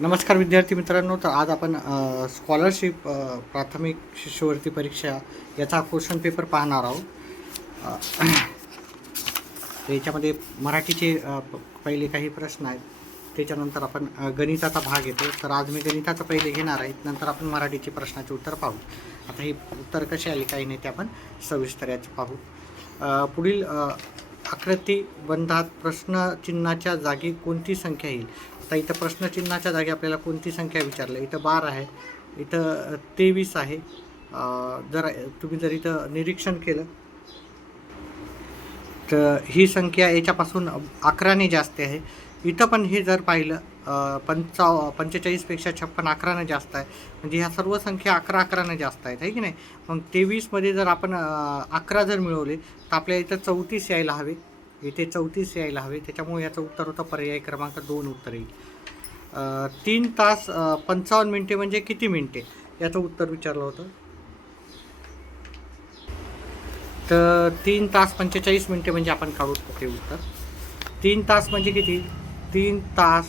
नमस्कार विद्यार्थी मित्रांनो. तर आज आपण स्कॉलरशिप प्राथमिक शिष्यवृत्ती परीक्षा याचा क्वेश्चन पेपर पाहणार आहोत. तर याच्यामध्ये मराठीचे पहिले काही प्रश्न आहेत, त्याच्यानंतर आपण गणिताचा भाग येतो. तर आज मी गणिताचा पहिले घेणार आहे, नंतर आपण मराठीचे प्रश्नाचे उत्तर पाहू. आता हे उत्तर कसे आले काही नाही ते आपण सविस्तर याचे पाहू. पुढील आकृती बंधात प्रश्नचिन्हाच्या जागी कोणती संख्या येईल. आता इथं प्रश्नचिन्हाच्या जागी आपल्याला कोणती संख्या विचारली. इथं 12 आहे, इथं 23 आहे. तुम्ही जर इथं निरीक्षण केलं तर ही संख्या याच्यापासून 11ने जास्त आहे. इथं पण हे जर पाहिलं 45पेक्षा 56 11ने जास्त आहे. म्हणजे ह्या सर्व संख्या 11ने जास्त आहेत, आहे की नाही. मग 23मध्ये जर आपण 11 जर मिळवले तर आपल्याला इथं 34 यायला हवे, इथे 34 यायला हवे. त्याच्यामुळे याचं उत्तर होतं पर्याय क्रमांक 2 उत्तर येईल. 3 तास 55 मिनिटे म्हणजे किती मिनिटे याचं उत्तर विचारलं होतं. तर 3 तास 45 मिनिटे म्हणजे आपण काढू ते उत्तर. 3 तास म्हणजे किती, 3 तास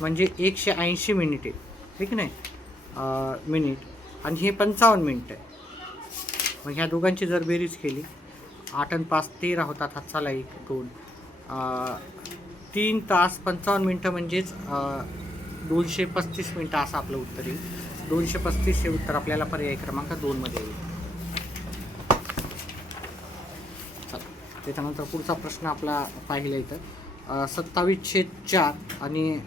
म्हणजे 180 मिनिटे, ठीक नाही मिनिट, आणि हे 55 मिनिट आहे. मग ह्या दोघांची जर बेरीज केली 8 आणि 5 13 होतात, हातचाला 1 2 3 तास 55 मिनिटं म्हणजेच 235 मिनिटं असं आपलं उत्तर येईल. 235 हे उत्तर आपल्याला पर्याय क्रमांक 2 मध्ये येईल. त्याच्यानंतर पुढचा प्रश्न आपला पाहिला इथं 27/4 आणि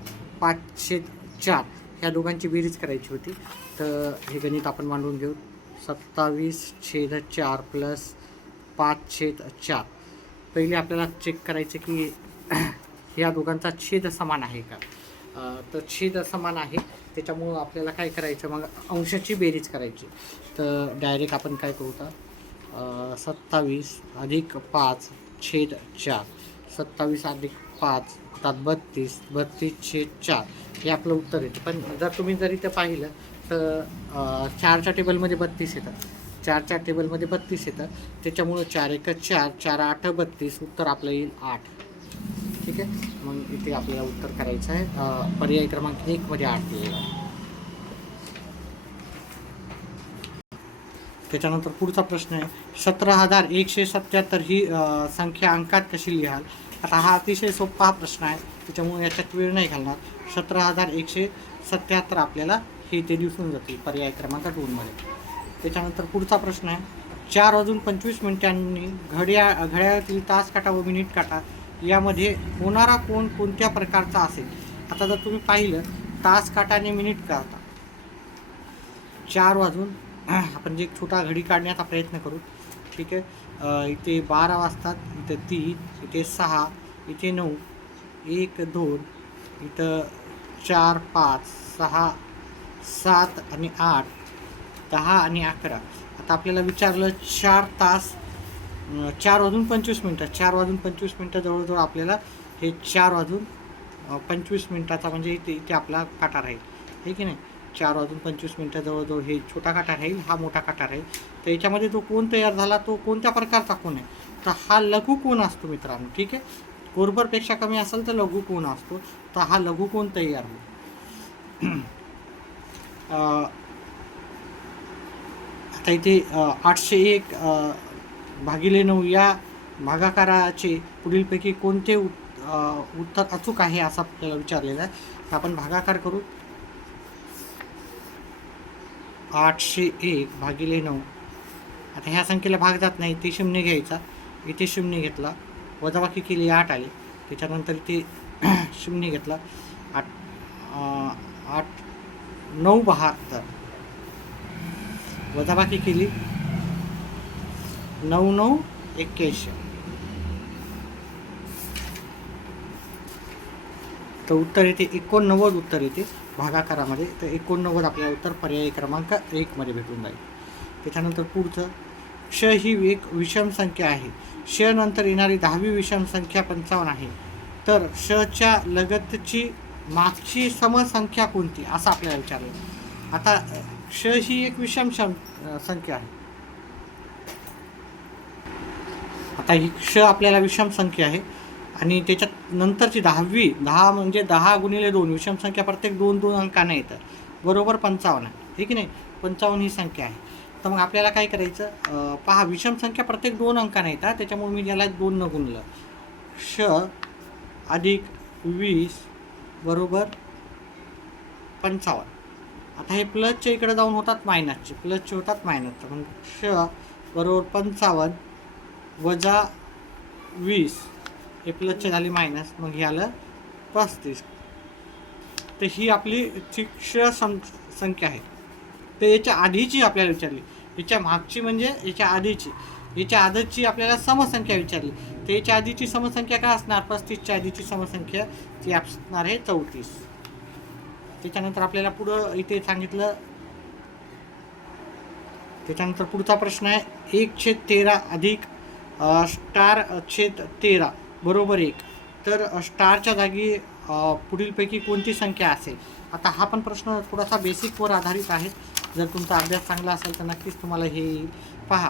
5/4 ह्या दोघांची बेरीज करायची होती. तर हे गणित आपण मांडून घेऊ. 27/4 प्लस 5/4. पहिले आपल्याला चेक करायचं की ह्या दोघांचा छेद समान आहे का. तर छेद समान आहे, त्याच्यामुळं आपल्याला काय करायचं, मग अंशाची बेरीज करायची. तर डायरेक्ट आपण काय करू तर 27 अधिक 5/4, 27 अधिक 5 होतात 32, 32/4 हे आपलं उत्तर येतं. पण जर इथं पाहिलं तर 4च्या टेबलमध्ये 32 येतं, 4च्या टेबलमध्ये 32 येतं. त्याच्यामुळं 4 1 4, 4 8 32, उत्तर आपलं येईल 8. ठीक आहे. मग इथे आपल्याला उत्तर करायचं आहे पर्याय क्रमांक 1 मध्ये 8 येईल. त्याच्यानंतर पुढचा प्रश्न आहे 17,177 ही संख्या अंकात कशी लिहाल. आता हा अतिशय सोपा प्रश्न आहे, त्याच्यामुळे याच्यात वेळ नाही घालणार. 17,177 आपल्याला हे ते दिसून जातील पर्याय क्रमांक 2 मध्ये. त्याच्यानंतर पुढचा प्रश्न आहे 4:25 घड्याळातील तास काटा व मिनिट काटा यामध्ये होणारा कोण कोणत्या प्रकारचा असेल. आता जर तुम्ही पाहिलं तास काटा आणि मिनिट काटा 4 वाजून आपण जे एक छोटा घडी काढण्याचा प्रयत्न करू. ठीक आहे. इथे 12 वाजतात, इथं 3, इथे 6, इथे 9, 1 2, इथं 4 5 6 7 आणि 8 10 आणि 11. आता आपल्याला विचारलं 4 तास 4:25, 4:25 जवळजवळ आपल्याला हे 4:25 म्हणजे इथे आपला काटा राहील, हे की नाही. 4:25 जवळजवळ हे छोटा काटा राहील, हा मोठा काटा राहील. तर याच्यामध्ये जो कोण तयार झाला तो कोणत्या प्रकारचा कोण आहे, तर हा लघु कोण असतो मित्रांनो. ठीक आहे. कोरभरपेक्षा कमी असेल तर लघु कोण असतो, तर हा लघु कोण तयार होईल. आता इथे 801/9 या भागाकाराचे पुढीलपैकी कोणते उत्तर अचूक आहे असं आपल्याला विचारलेलं आहे. तर आपण भागाकार करू. 801/9. आता ह्या संख्येला भाग जात नाही, इथे 0 घ्यायचा, इथे 0 घेतला, वजाबाकी केली 8 आली. त्याच्यानंतर इथे 0 घेतला, 9/72, वजाबाकी केली 9×9=81. तर उत्तर येते 89 उत्तर येते भागाकारामध्ये. तर 89 आपल्याला उत्तर पर्याय क्रमांक 1 मध्ये भेटून जाईल. त्याच्यानंतर पुढचं श ही एक विषम संख्या आहे. श नंतर येणारी 10वी विषम संख्या 55 आहे. तर शच्या लगतची मागची समसंख्या कोणती असं आपल्याला विचारलं. आता श ही एक विषम संख्या आहे. आता ही श आपल्याला विषम संख्या आहे आणि त्याच्यात नंतरची 10 म्हणजे 10 गुणिले 2 विषम संख्या प्रत्येक 2 अंकाने येतं, बरोबर 55 आहे, हे की नाही. 55 ही संख्या आहे. तर मग आपल्याला काय करायचं, पहा विषम संख्या प्रत्येक 2 अंकाने येतात, त्याच्यामुळे मी त्याला 2 न गुणलं. श अधिक 20 बरोबर 55. आता हे प्लसच्या इकडे जाऊन होतात मायनसचे, प्लसचे होतात मायनसचे. मग श बरोबर 55 वजा 20, हे प्लसचे झाले मायनस, मग हे आलं 35. तर ही आपली श संख्या आहे. तर याच्या आधीची आपल्याला विचारली, याच्या मागची म्हणजे याच्या आधीची, याच्या आधीची आपल्याला समसंख्या विचारली. तर याच्या आधीची समसंख्या काय असणार, 35च्या आधीची समसंख्या ती असणार आहे 34. त्याच्यानंतर आपल्याला पुढं इथे सांगितलं, त्याच्यानंतर पुढचा प्रश्न आहे 1/13 अधिक स्टार/13 बरोबर 1. तर स्टारच्या जागी पुढीलपैकी कोणती संख्या असेल. आता हा पण प्रश्न थोडासा बेसिकवर आधारित आहे. जर तुमचा अभ्यास चांगला असेल तर नक्कीच तुम्हाला हे येईल. पहा,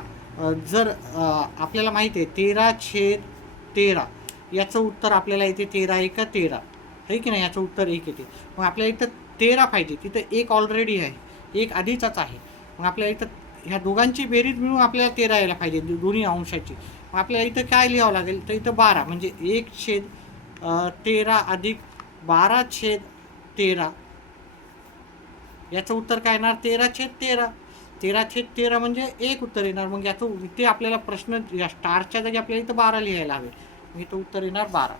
जर आपल्याला माहिती आहे 13/13 याचं उत्तर आपल्याला येते 13×1=13, आहे की नाही. याचं उत्तर 1 येते. मग आपल्याला इथं 13 पाहिजे, तिथं 1 ऑलरेडी आहे, 1 आधीचाच आहे. मग आपल्याला इथं ह्या दोघांची बेरीज मिळून आपल्याला 13 यायला पाहिजे, दोन्ही अंशाची. मग आपल्याला इथं काय लिहावं लागेल, तर इथं 12 म्हणजे 1/13 अधिक 12/13 याचं उत्तर काय येणार, 13/13. 13/13 म्हणजे 1 उत्तर येणार. मग याचं इथे आपल्याला प्रश्न या स्टारच्या जागी आपल्याला इथं 12 लिहायला हवे, मग इथं उत्तर येणार 12.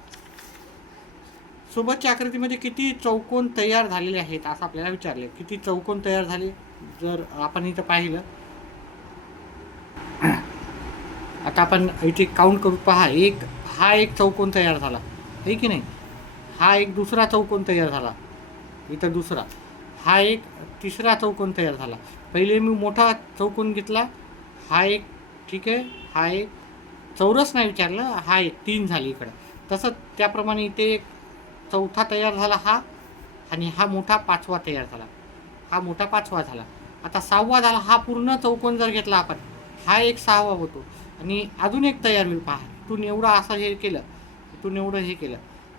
सोबतच्या आकृतीमध्ये किती चौकोन तयार झालेले आहेत असं आपल्याला विचारले. किती चौकोन तयार झाले, जर आपण इथं पाहिलं, आता आपण इथे काउंट करू. पहा, हा एक चौकोन तयार झाला, आहे की नाही. हा एक दुसरा चौकोन तयार झाला, इथं दुसरा. हा एक तिसरा चौकोन तयार झाला. पहिले मी मोठा चौकोन घेतला, हा एक, ठीक आहे. हा एक चौरस नाही विचारलं, हा एक 3 झाली इकडं. तसं त्याप्रमाणे इथे एक चौथा तयार झाला हा, आणि हा मोठा 5वा तयार झाला, हा मोठा 5वा झाला. आता 6वा झाला. हा पूर्ण चौकोन जर घेतला आपण, हा एक 6वा होतो, आणि अजून एक तयार होईल. पहा, इथून एवढं असं हे केलं, इथून एवढं हे केलं,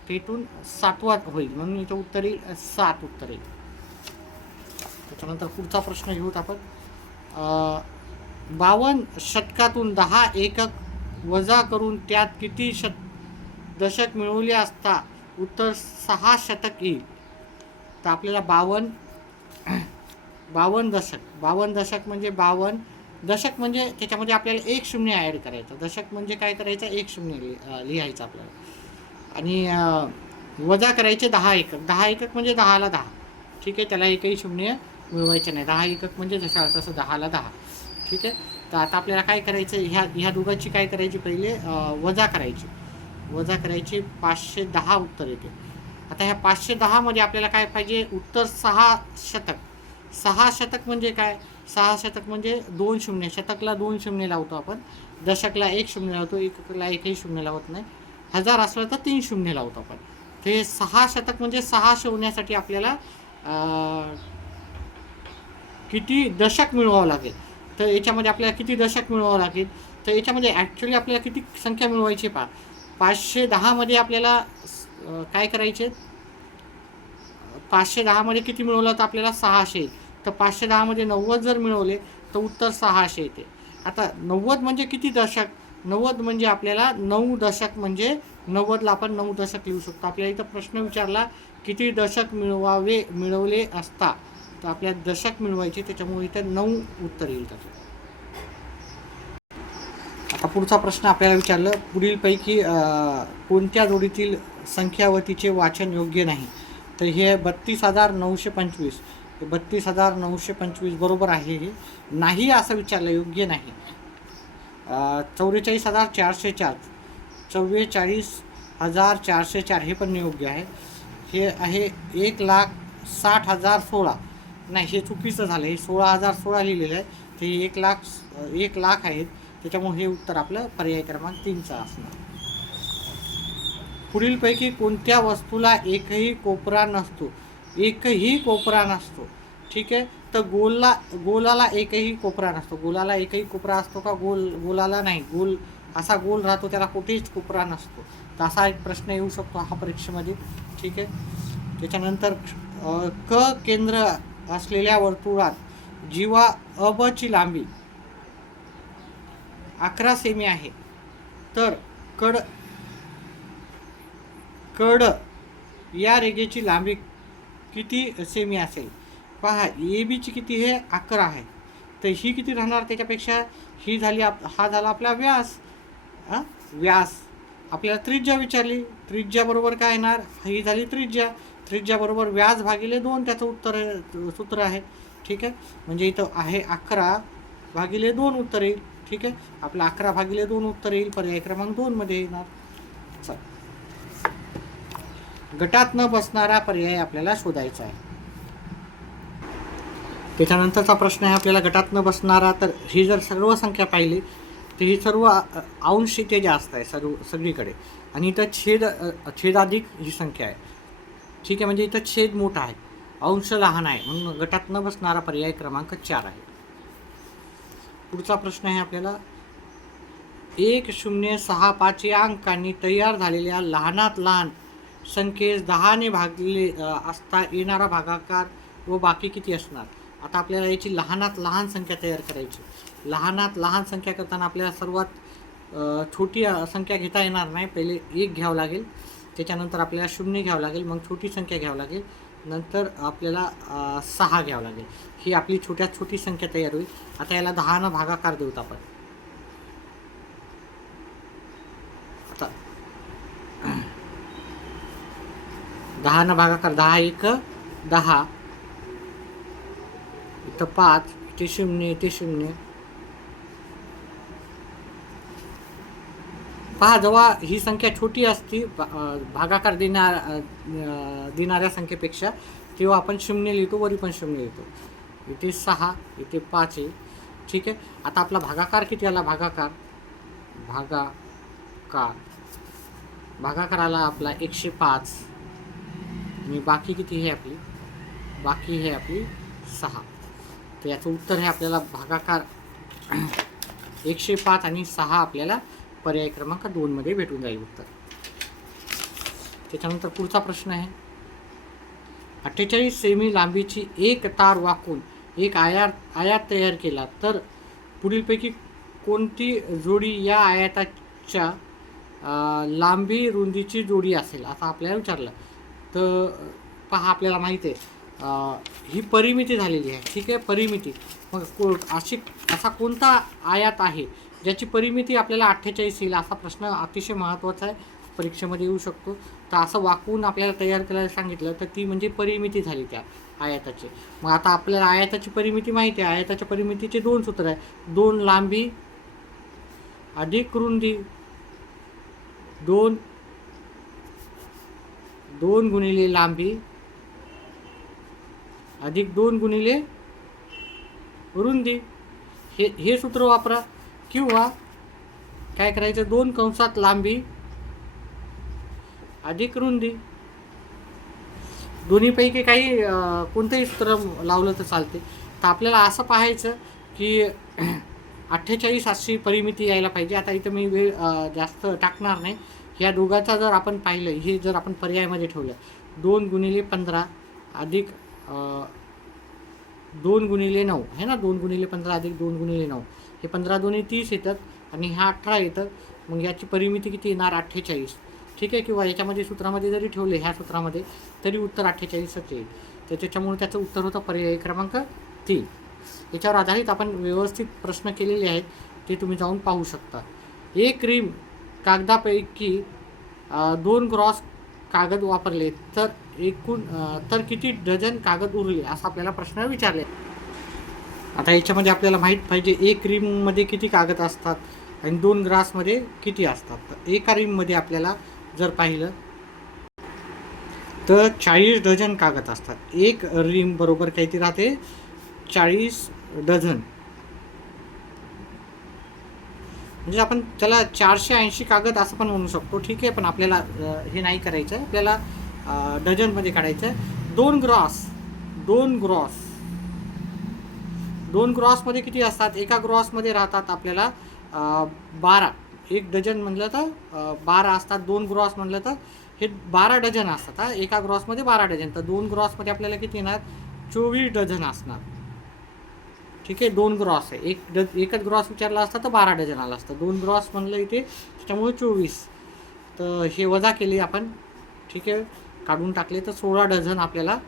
तर इथून 7वा होईल, म्हणून इथं उत्तर येईल 7 उत्तर येईल. त्याच्यानंतर पुढचा प्रश्न घेऊत आपण. 52 शतकातून 10 एकक वजा करून त्यात किती दशक मिळवले असता उत्तर 6 शतक येईल. तर आपल्याला 52 दशक, 52 दशक म्हणजे 52 दशक म्हणजे त्याच्यामध्ये आपल्याला 1 शून्य ॲड करायचं. दशक म्हणजे काय करायचं, 1 शून्य लिहायचं आपल्याला, आणि वजा करायचे 10 एकक. 10 एकक म्हणजे 10ला 10, ठीक आहे. त्याला एकही शून्य मिळवायचे नाही. 10 एकक म्हणजे जसं तसं 10ला 10, ठीक आहे. तर आता आपल्याला काय करायचं, ह्या दोघांची काय करायची, पहिले वजा करायची. 510 उत्तर येते. आता ह्या 510 आपल्याला काय पाहिजे, उत्तर 6 शतक. 6 शतक म्हणजे काय, 6 शतक म्हणजे 2 शून्य. शतकला 2 शून्य लावतो आपण, दशकला 1 शून्य लावतो, एककला एकही शून्य लावत नाही. 1000 असलं तर 3 शून्य लावतो आपण. ते 6 शतक म्हणजे 600 होण्यासाठी आपल्याला किती दशक मिळवावं लागेल. तर याच्यामध्ये आपल्याला किती दशक मिळवावं लागेल, तर याच्यामध्ये ॲक्च्युली आपल्याला किती संख्या मिळवायची. 510 आपल्याला काय करायचे, 510 किती मिळवलं तर आपल्याला 600. तर 510 90 जर मिळवले तर उत्तर 600 येते. आता 90 म्हणजे किती दशक, 90 म्हणजे आपल्याला 9 दशक, म्हणजे 90ला आपण 9 दशक लिहू शकतो. आपल्याला इथं प्रश्न विचारला किती दशक मिळवले असता, तर आपल्याला दशक मिळवायचे, त्याच्यामुळे इथं 9 उत्तर येईल त्याचं. आता पुढचा प्रश्न आपल्याला विचारलं, पुढीलपैकी कोणत्या जोडीतील संख्यावतीचे वाचन योग्य नाही. तर हे 32,925, 32,925 बरोबर आहे. हे नाही असं विचारलं, योग्य नाही. 44,404, 44,404 हे पण योग्य आहे. हे आहे 1,60,016, नाही हे चुकीचं झालं, हे 16,016 लिहिलेलं आहे. ते 1 लाख आहेत, त्याच्यामुळे हे उत्तर आपलं पर्याय क्रमांक 3चा असणार. पुढीलपैकी कोणत्या वस्तूला एकही कोपरा नसतो, एकही कोपरा नसतो, ठीक आहे. तर गोलाला एकही कोपरा नसतो. गोलाला एकही कोपरा असतो का, गोलाला नाही. गोल असा गोल राहतो, त्याला कुठेच कोपरा नसतो. तर असा एक प्रश्न येऊ शकतो हा परीक्षेमध्ये. ठीक आहे. त्याच्यानंतर क केंद्र असलेल्या वर्तुळात जीवा अबची लांबी 11 सेमी आहे, तर कड कड या रेघेची लांबी किती सेमी असेल? पहा, ए बीची किती आहे? 11 आहे. तर ही किती राहणार त्याच्यापेक्षा? ही झाली हा झाला आपला व्यास. व्यास आपल्याला त्रिज्या विचारली. त्रिज्या बरोबर काय येणार? ही झाली त्रिज्या. त्रिज्या बरोबर व्यास भागिले 2 त्याचं उत्तर सूत्र आहे. ठीक आहे. म्हणजे इथं आहे 11 भागिले 2 उत्तर येईल. ठीक आहे. आपलं 11 भागिले 2 उत्तर येईल. पर्याय क्रमांक 2 मध्ये येणार. चल, गटात न बसणारा पर्याय आपल्याला शोधायचा आहे. त्याच्यानंतरचा प्रश्न आहे आपल्याला गटात न बसणारा. तर ही जर सर्व संख्या पाहिली तर ही सर्व अंश इथे जास्त आहे सगळीकडे, आणि इथं छेदाधिक ही संख्या आहे. ठीक आहे. म्हणजे इथं छेद मोठा आहे, अंश लहान आहे, म्हणून गटात न बसणारा पर्याय क्रमांक 4 आहे. पुढचा प्रश्न आहे आपल्याला 1065 या अंकांनी तयार झालेल्या लहानात लहान संख्येस 10 ने भागले असता येणारा भागाकार व बाकी किती असणार? आता आपल्याला याची लहानात लहान संख्या तयार करायची. लहानात लहान संख्या करताना आपल्याला सर्वात छोटी संख्या घेता येणार नाही. पहिले 1 घ्यावं लागेल, त्याच्यानंतर आपल्याला 0 घ्यावं लागेल, मग छोटी संख्या घ्यावं लागेल, नंतर आपल्याला 6 घ्यावं लागेल. ही आपली छोट्यात छोटी संख्या तयार होईल. आता याला 10 न भागाकार देऊत आपण. आता 10 न भागाकार, 10 1 10, इथं 5, इथे 0, इथे 0. पहा, जेव्हा ही संख्या छोटी असती भागाकार देणाऱ्या संख्येपेक्षा, तेव्हा आपण 0 लिहितो, वरी पण 0 लिहितो. इथे 6, इथे 5 आहे. ठीक आहे. आता आपला भागाकार किती आला? भागाकार आला आपला 105, आणि बाकी किती आहे आपली? बाकी आहे आपली 6. तर याचं उत्तर आहे आपल्याला भागाकार 105 आणि 6 आपल्याला पर्याय क्रमांक 2 मध्ये भेटून जाईल उत्तर. त्याच्यानंतर पुढचा प्रश्न आहे 48 सेमी लांबीची एक तार वाकून एक आयात तयार केला, तर पुढीलपैकी कोणती जोडी या आयाताच्या लांबी रुंदीची जोडी असेल? आता आपल्याला विचारलं. तर पहा, आपल्याला माहिती आहे ही परिमिती झालेली आहे. ठीक आहे. परिमिती. मग असा कोणता आयात आहे ज्याची परिमिती आपल्याला 48 येईल? असा प्रश्न अतिशय महत्त्वाचा आहे, परीक्षेमध्ये येऊ शकतो. तर असं वाकवून आपल्याला तयार करायला सांगितलं तर ती म्हणजे परिमिती झाली त्या आयताची. मग आता आपल्याला आयताची परिमिती माहिती आहे. आयताच्या परिमितीचे 2 सूत्र आहे. 2 लांबी अधिक रुंदी, 2 गुणिले लांबी अधिक 2 गुणिले रुंदी. हे सूत्र वापरा, किंवा काय करायचं, 2 कंसात लांबी अधिक रुंदी. दोन्हीपैकी काही कोणतंही सूत्र लावलं तर चालते. तर आपल्याला असं पाहायचं की 48 अशी परिमिती यायला पाहिजे. आता इथं मी वेळ जास्त टाकणार नाही. ह्या दोघांचा जर आपण पाहिलं, हे जर आपण पर्यायामध्ये ठेवलं, 2 गुणिले 15 अधिक 2 गुणिले 9 आहे ना, 2 गुणिले 15 अधिक 2 गुणिले 9, हे 15 दोन्ही 30 येतात, आणि ह्या 18 येतात. मग याची परिमिती किती येणार? 48. ठीक आहे. किंवा याच्यामध्ये सूत्रामध्ये जरी ठेवले, ह्या सूत्रामध्ये, तरी उत्तर 48च येईल. तर त्याच्यामुळे त्याचं उत्तर होतं पर्याय क्रमांक 3. याच्यावर आधारित आपण व्यवस्थित प्रश्न केलेले आहेत, ते तुम्ही जाऊन पाहू शकता. एक रिम कागदापैकी 2 ग्रॉस कागद वापरले तर किती डझन कागद उरले, असा आपल्याला प्रश्न विचारले. आता याच्यामध्ये आपल्याला माहीत पाहिजे 1 रिममध्ये किती कागद असतात आणि 2 ग्रासमध्ये किती असतात. तर एका रिममध्ये आपल्याला जर पाहिलं तर 40 डझन कागद असतात. 1 रिम बरोबर किती राहते? 40 डझन. म्हणजे आपण त्याला 480 कागद असं पण म्हणू शकतो. ठीक आहे. पण आपल्याला हे नाही करायचं आहे, आपल्याला डझनमध्ये काढायचं आहे. 2 ग्रॉसमध्ये किती असतात? एका ग्रॉसमध्ये राहतात आपल्याला 12. एक डझन म्हणलं तर 12 असतात, 2 ग्रॉस म्हणलं तर हे 12 डझन असतात. एका ग्रॉसमध्ये 12 डझन, तर 2 ग्रॉसमध्ये आपल्याला किती येणार, 24 डझन असणार. ठीक आहे, 2 ग्रॉस आहे, एकच ग्रॉस विचारला असता तर 12 डझन आला असतं, 2 ग्रॉस म्हणलं इथे त्याच्यामुळे 24. तर हे वजा केले आपण. ठीक आहे, काढून टाकले तर 16 डझन आपल्याला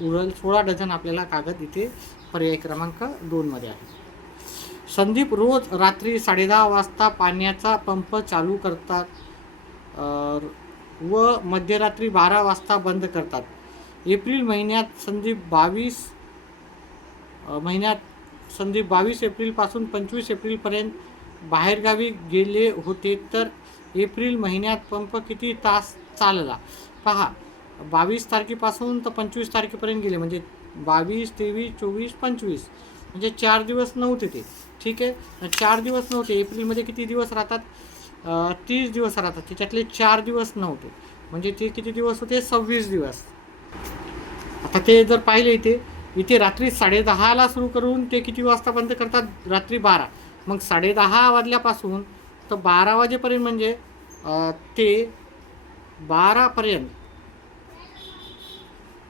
उरल. 16 डझन आपल्याला कागद इथे पर्याय क्रमांक 2 मध्ये आहे. संदीप रोज रात्री 10:30 वाजता पाण्याचा पंप चालू करतात व मध्यरात्री 12 वाजता बंद करतात. एप्रिल महिन्यात संदीप 22 एप्रिलपासून 25 एप्रिलपर्यंत बाहेरगावी गेले होते, तर एप्रिल महिन्यात पंप किती तास चालला. पहा, 22 तारखेपासून तर 25 तारखेपर्यंत गेले, म्हणजे 22, 23, 24, 25, म्हणजे 4 दिवस नव्हते ते. ठीक आहे, 4 दिवस नव्हते. एप्रिलमध्ये किती दिवस राहतात, 30 दिवस राहतात, त्याच्यातले 4 दिवस नव्हते, म्हणजे ते किती दिवस होते, 26 दिवस. आता ते जर पाहिले इथे रात्री 10:30ला सुरू करून ते किती वाजता बंद करतात, रात्री 12. मग 10:30 वाजल्यापासून तर 12 वाजेपर्यंत, म्हणजे ते 12पर्यंत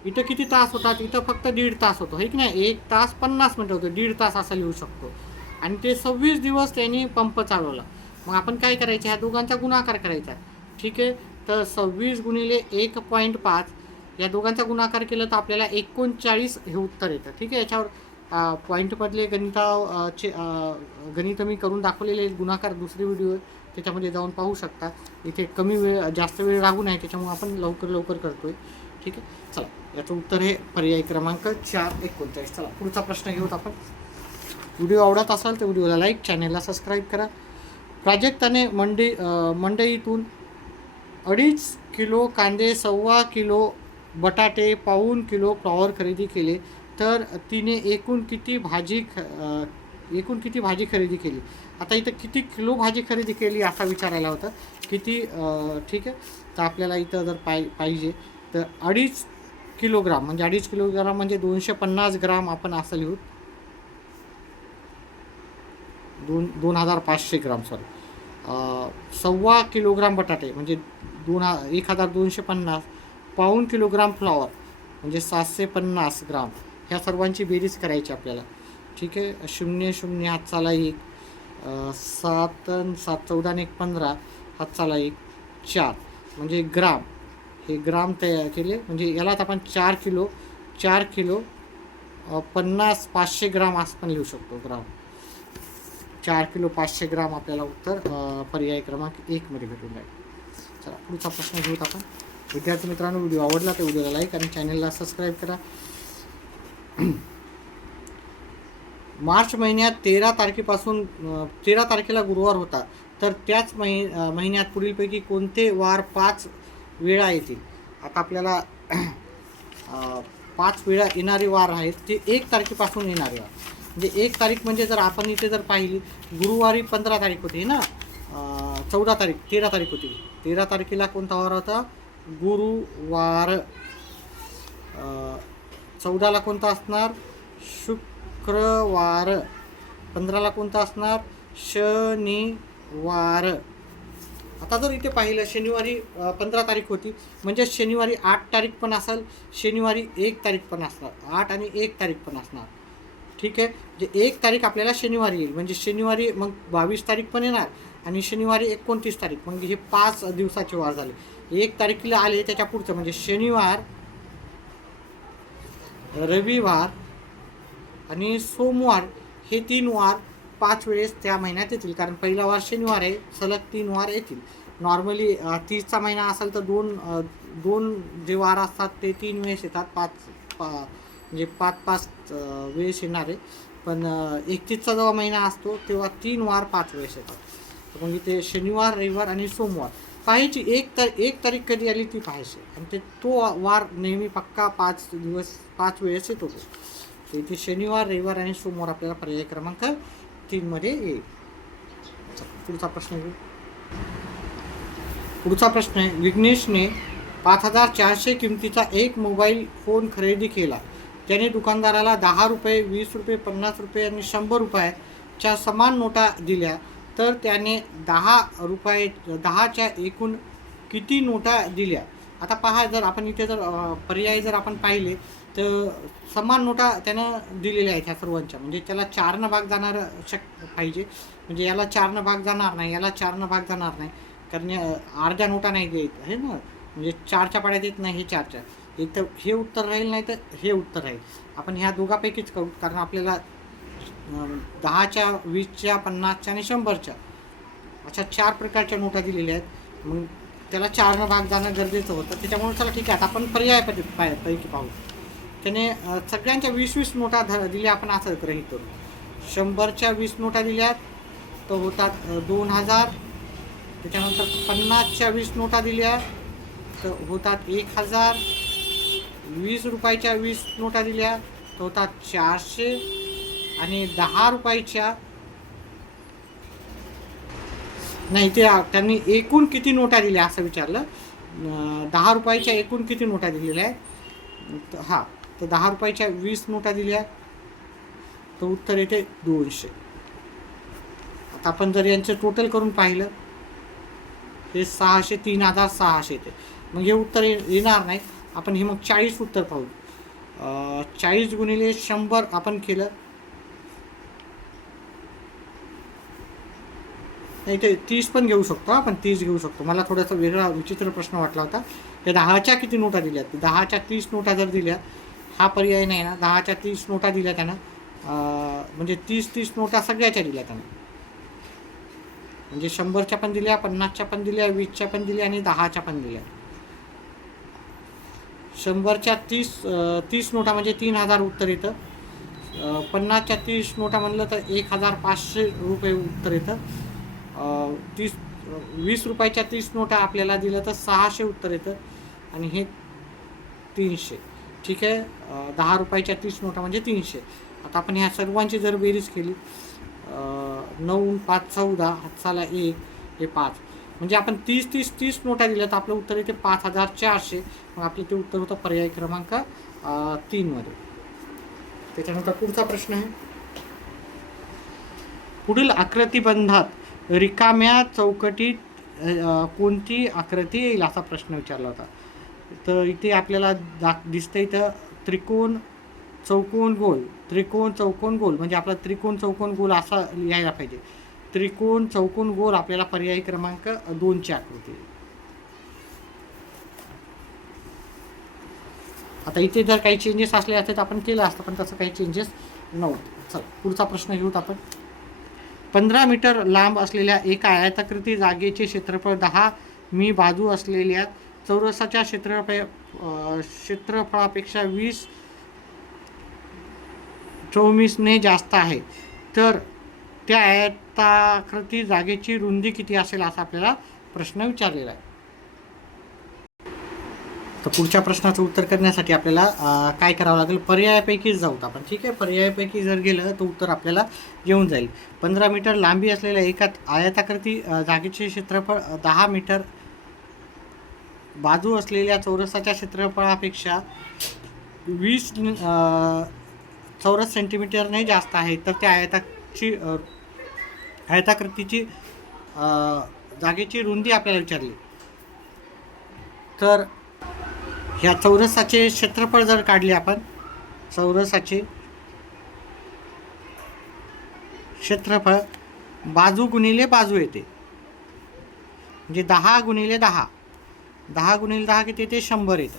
इथं किती तास होतात, इथं फक्त 1.5 तास होतो, हे की नाही, 1 तास 50 मिनटं होतं, 1.5 तास असं लिहू शकतो. आणि ते 26 दिवस त्यांनी पंप चालवला. मग आपण काय करायचं, ह्या दोघांचा गुणाकार करायचा. ठीक आहे, तर 26 गुणिले 1.5 या दोघांचा गुणाकार केलं तर आपल्याला 39 हे उत्तर येतं. ठीक आहे, याच्यावर पॉईंटमधले गणित मी करून दाखवलेले गुणाकार दुसरी व्हिडिओ त्याच्यामध्ये जाऊन पाहू शकता. इथे कमी वेळ जास्त वेळ लागू नाही, त्याच्यामुळे आपण लवकर करतोय. ठीक आहे, चला, याचं उत्तर हे पर्याय क्रमांक 4, 39. चला, पुढचा प्रश्न घेऊत आपण. व्हिडिओ आवडत असाल तर व्हिडिओला लाईक, चॅनेलला सबस्क्राईब करा. प्राजक्ताने मंडईतून 2.5 किलो कांदे, 1.25 किलो बटाटे, 1.25 किलो फ्लॉवर खरेदी केले, तर तिने एकूण किती भाजी खरेदी केली. आता इथं किती किलो भाजी खरेदी केली असा विचारायला होतं, किती. ठीक आहे, तर आपल्याला इथं जर पाहिजे तर 2.5 किलोग्राम, म्हणजे 2.5 किलोग्राम म्हणजे 250 ग्राम आपण असं लिहू, 2500 ग्राम, सॉरी. 1.25 किलोग्राम बटाटे म्हणजे 1250, 1.25 किलोग्राम फ्लॉवर म्हणजे 750 ग्राम. ह्या सर्वांची बेरीज करायची आपल्याला. ठीक आहे, 0 0 हातचाला 1, 7 7 14 1 15 हातचाला 1, 4 म्हणजे ग्राम. हे ग्राम तयार केले, म्हणजे यालाच आपण 4 किलो 50 500 ग्राम असं पण लिहू शकतो. ग्राम 4 किलो 500 ग्राम आपल्याला उत्तर पर्याय क्रमांक 1 मध्ये भेटून जाईल. चला, पुढचा प्रश्न घेऊत आपण. विद्यार्थी मित्रांनो, व्हिडिओ आवडला तर व्हिडिओला लाईक आणि चॅनलला सबस्क्राईब करा. मार्च महिन्यात 13 तारखेला गुरुवार होता, तर त्याच महिन्यात पुढीलपैकी कोणते वार 5 वेळा येतील. आता आपल्याला 5 वेळा येणारे वार आहेत ते 1 तारखेपासून येणारे वार. म्हणजे 1 तारीख म्हणजे जर आपण इथे जर पाहिली, गुरुवारी 15 तारीख होती ना, 13 तारीख होती. 13 तारखेला कोणता वार होता, गुरुवार. 14ला कोणता असणार, शुक्रवार. 15ला कोणता असणार, शनिवार. आता जर इथे पाहिलं, शनिवारी 15 तारीख होती, म्हणजे शनिवारी 8 तारीख पण असेल, शनिवारी 1 तारीख पण असणार, 8 आणि 1 तारीख पण असणार. ठीक आहे, म्हणजे 1 तारीख आपल्याला शनिवारी येईल, म्हणजे शनिवारी मग 22 तारीख पण येणार आणि शनिवारी 29 तारीख, मग हे 5 दिवसाचे वार झाले. 1 तारखेला आले त्याच्या पुढचं म्हणजे शनिवार, रविवार आणि सोमवार, हे 3 वार 5 वेळेस त्या महिन्यात येतील. कारण पहिला वार शनिवार आहे, सलग 3 वार येतील. नॉर्मली 30चा महिना असेल तर दोन जे वार असतात ते 3 वेळेस येतात, म्हणजे 5 वेळेस येणार आहे. पण 31चा जेव्हा महिना असतो तेव्हा 3 वार 5 वेळेस येतात. तर मग इथे शनिवार, रविवार आणि सोमवार पाहायची. 1 तारीख कधी आली ती पाहायची, आणि तो वार नेहमी पक्का 5 वेळेस येतो. तर इथे शनिवार, रविवार आणि सोमवार आपल्याला पर्याय क्रमांक 3 मध्ये येईल. पुढचा प्रश्न घेऊ. पुढचा प्रश्न आहे, विघ्नेशने 5400 किमतीचा एक मोबाईल फोन खरेदी केला. त्याने दुकानदाराला 10 रुपये, 20 रुपये, 50 रुपये आणि 100 रुपयाच्या समान नोटा दिल्या. तर त्याने 10 रुपये 10च्या एकूण किती नोटा दिल्या. आता पहा, जर आपण इथे जर पर्याय जर आपण पाहिले तर समान नोटा त्यानं दिलेल्या आहेत ह्या सर्वांच्या, म्हणजे त्याला 4नं भाग जाणार पाहिजे. म्हणजे याला 4नं भाग जाणार नाही, याला 4नं भाग जाणार नाही, कारण अर्ध्या नोटा नाही देत आहे ना, म्हणजे 4च्या पाड्यात येत नाही हे 4च्या. एक तर हे उत्तर राहील, नाही तर हे उत्तर राहील. आपण ह्या दोघापैकीच करू, कारण आपल्याला 10च्या 20च्या 50च्या आणि 100च्या अशा 4 प्रकारच्या नोटा दिलेल्या आहेत. मग त्याला 4नं भाग जाणं गरजेचं होतं. त्याच्यामुळे चला ठीक आहे, आता आपण पर्याय पैकी पाहू. त्याने सगळ्यांच्या 20-20 नोटा दिल्या, आपण असं गृहीत करू. 100च्या 20 नोटा दिल्यात तर होतात 2000. त्याच्यानंतर 50च्या 20 नोटा दिल्या तर होतात 1000. 20 रुपयाच्या 20 नोटा दिल्या तर होतात 400. आणि 10 रुपयाच्या नाही, ते त्यांनी एकूण किती नोटा दिल्या असं विचारलं. 10 रुपयाच्या एकूण किती नोटा दिलेल्या आहेत. हां, तर 10 रुपयाच्या 20 नोटा दिल्या तर उत्तर येते 200. आता आपण जर यांचं टोटल करून पाहिलं हे 600, 3600 येते. मग हे उत्तर येणार नाही. आपण हे मग 40 उत्तर पाहू. 40 गुणिले 100 आपण केलं, नाही ते 30 पण घेऊ शकतो. आपण 30 घेऊ शकतो. मला थोडासा वेगळा विचित्र प्रश्न वाटला होता. या 10च्या किती नोटा दिल्यात. 10च्या 30 नोटा जर दिल्या, हा पर्याय नाही ना. 10च्या 30 नोटा दिल्या त्यानं, म्हणजे 30 नोटा सगळ्याच्या दिल्या त्यानं, म्हणजे 100च्या पण दिल्या, 50च्या पण दिल्या, 20च्या पण दिल्या आणि 10च्या पण दिल्या. 100च्या 30 नोटा म्हणजे 3000 उत्तर येतं. 50च्या 30 नोटा म्हणलं तर 1500 रुपये उत्तर येतं. 20 रुपयाच्या 30 नोटा आपल्याला दिलं तर 600 उत्तर येतं. आणि हे 300. ठीक आहे. 10 रुपयाच्या 30 नोटा म्हणजे 300. आता आपण ह्या सर्वांची जर बेरीज केली, 9 5 14, हातचाला 1 हे 5, म्हणजे आपण 30 नोटा दिल्या तर आपलं उत्तर येते 5400. मग आपलं ते उत्तर होतं पर्याय क्रमांक 3 मध्ये. त्याच्यानंतर पुढचा प्रश्न आहे, पुढील आकृतिबंधात रिकाम्या चौकटीत कोणती आकृती येईल असा प्रश्न विचारला होता. तर इथे आपल्याला दिसतं इथं त्रिकोण चौकोन गोल, त्रिकोण चौकोन गोल, म्हणजे आपला त्रिकोण चौकोन गोल असा लिहायला पाहिजे. त्रिकोण चौकोन गोल आपल्याला पर्याय क्रमांक 2ची आकृती. आता इथे जर काही चेंजेस असले असते तर आपण केलं असतं, पण तसं काही चेंजेस नव्हतं. चल पुढचा प्रश्न घेऊत आपण. 15 मीटर लांब असलेल्या एका आयताकृती जागेचे क्षेत्रफळ 10 मी बाजू असलेल्या चौरसाच्या क्षेत्रफळापेक्षा 24ने जास्त आहे. तर त्या आयताकृती जागेची रुंदी किती असेल असा आपल्याला प्रश्न विचारलेला आहे. तर पुढच्या प्रश्नाचं उत्तर करण्यासाठी आपल्याला काय करावं लागेल, पर्यायापैकीच जाऊत आपण. ठीक आहे. पर्यायापैकी जर गेलं तर उत्तर आपल्याला येऊन जाईल. 15 मीटर लांबी असलेल्या एका आयताकृती जागेचे क्षेत्रफळ 10 मीटर बाजू असलेल्या चौरसाच्या क्षेत्रफळापेक्षा 20 चौरस सेंटीमीटरने जास्त आहे. तर त्या आयताकृतीची जागेची रुंदी आपल्याला विचारली. तर ह्या चौरसाचे क्षेत्रफळ जर काढले आपण, चौरसाचे क्षेत्रफळ बाजू गुणिले बाजू येते, म्हणजे 10 गुणिले 10, 10 गुणिले 10 किती येते, 100 येतं.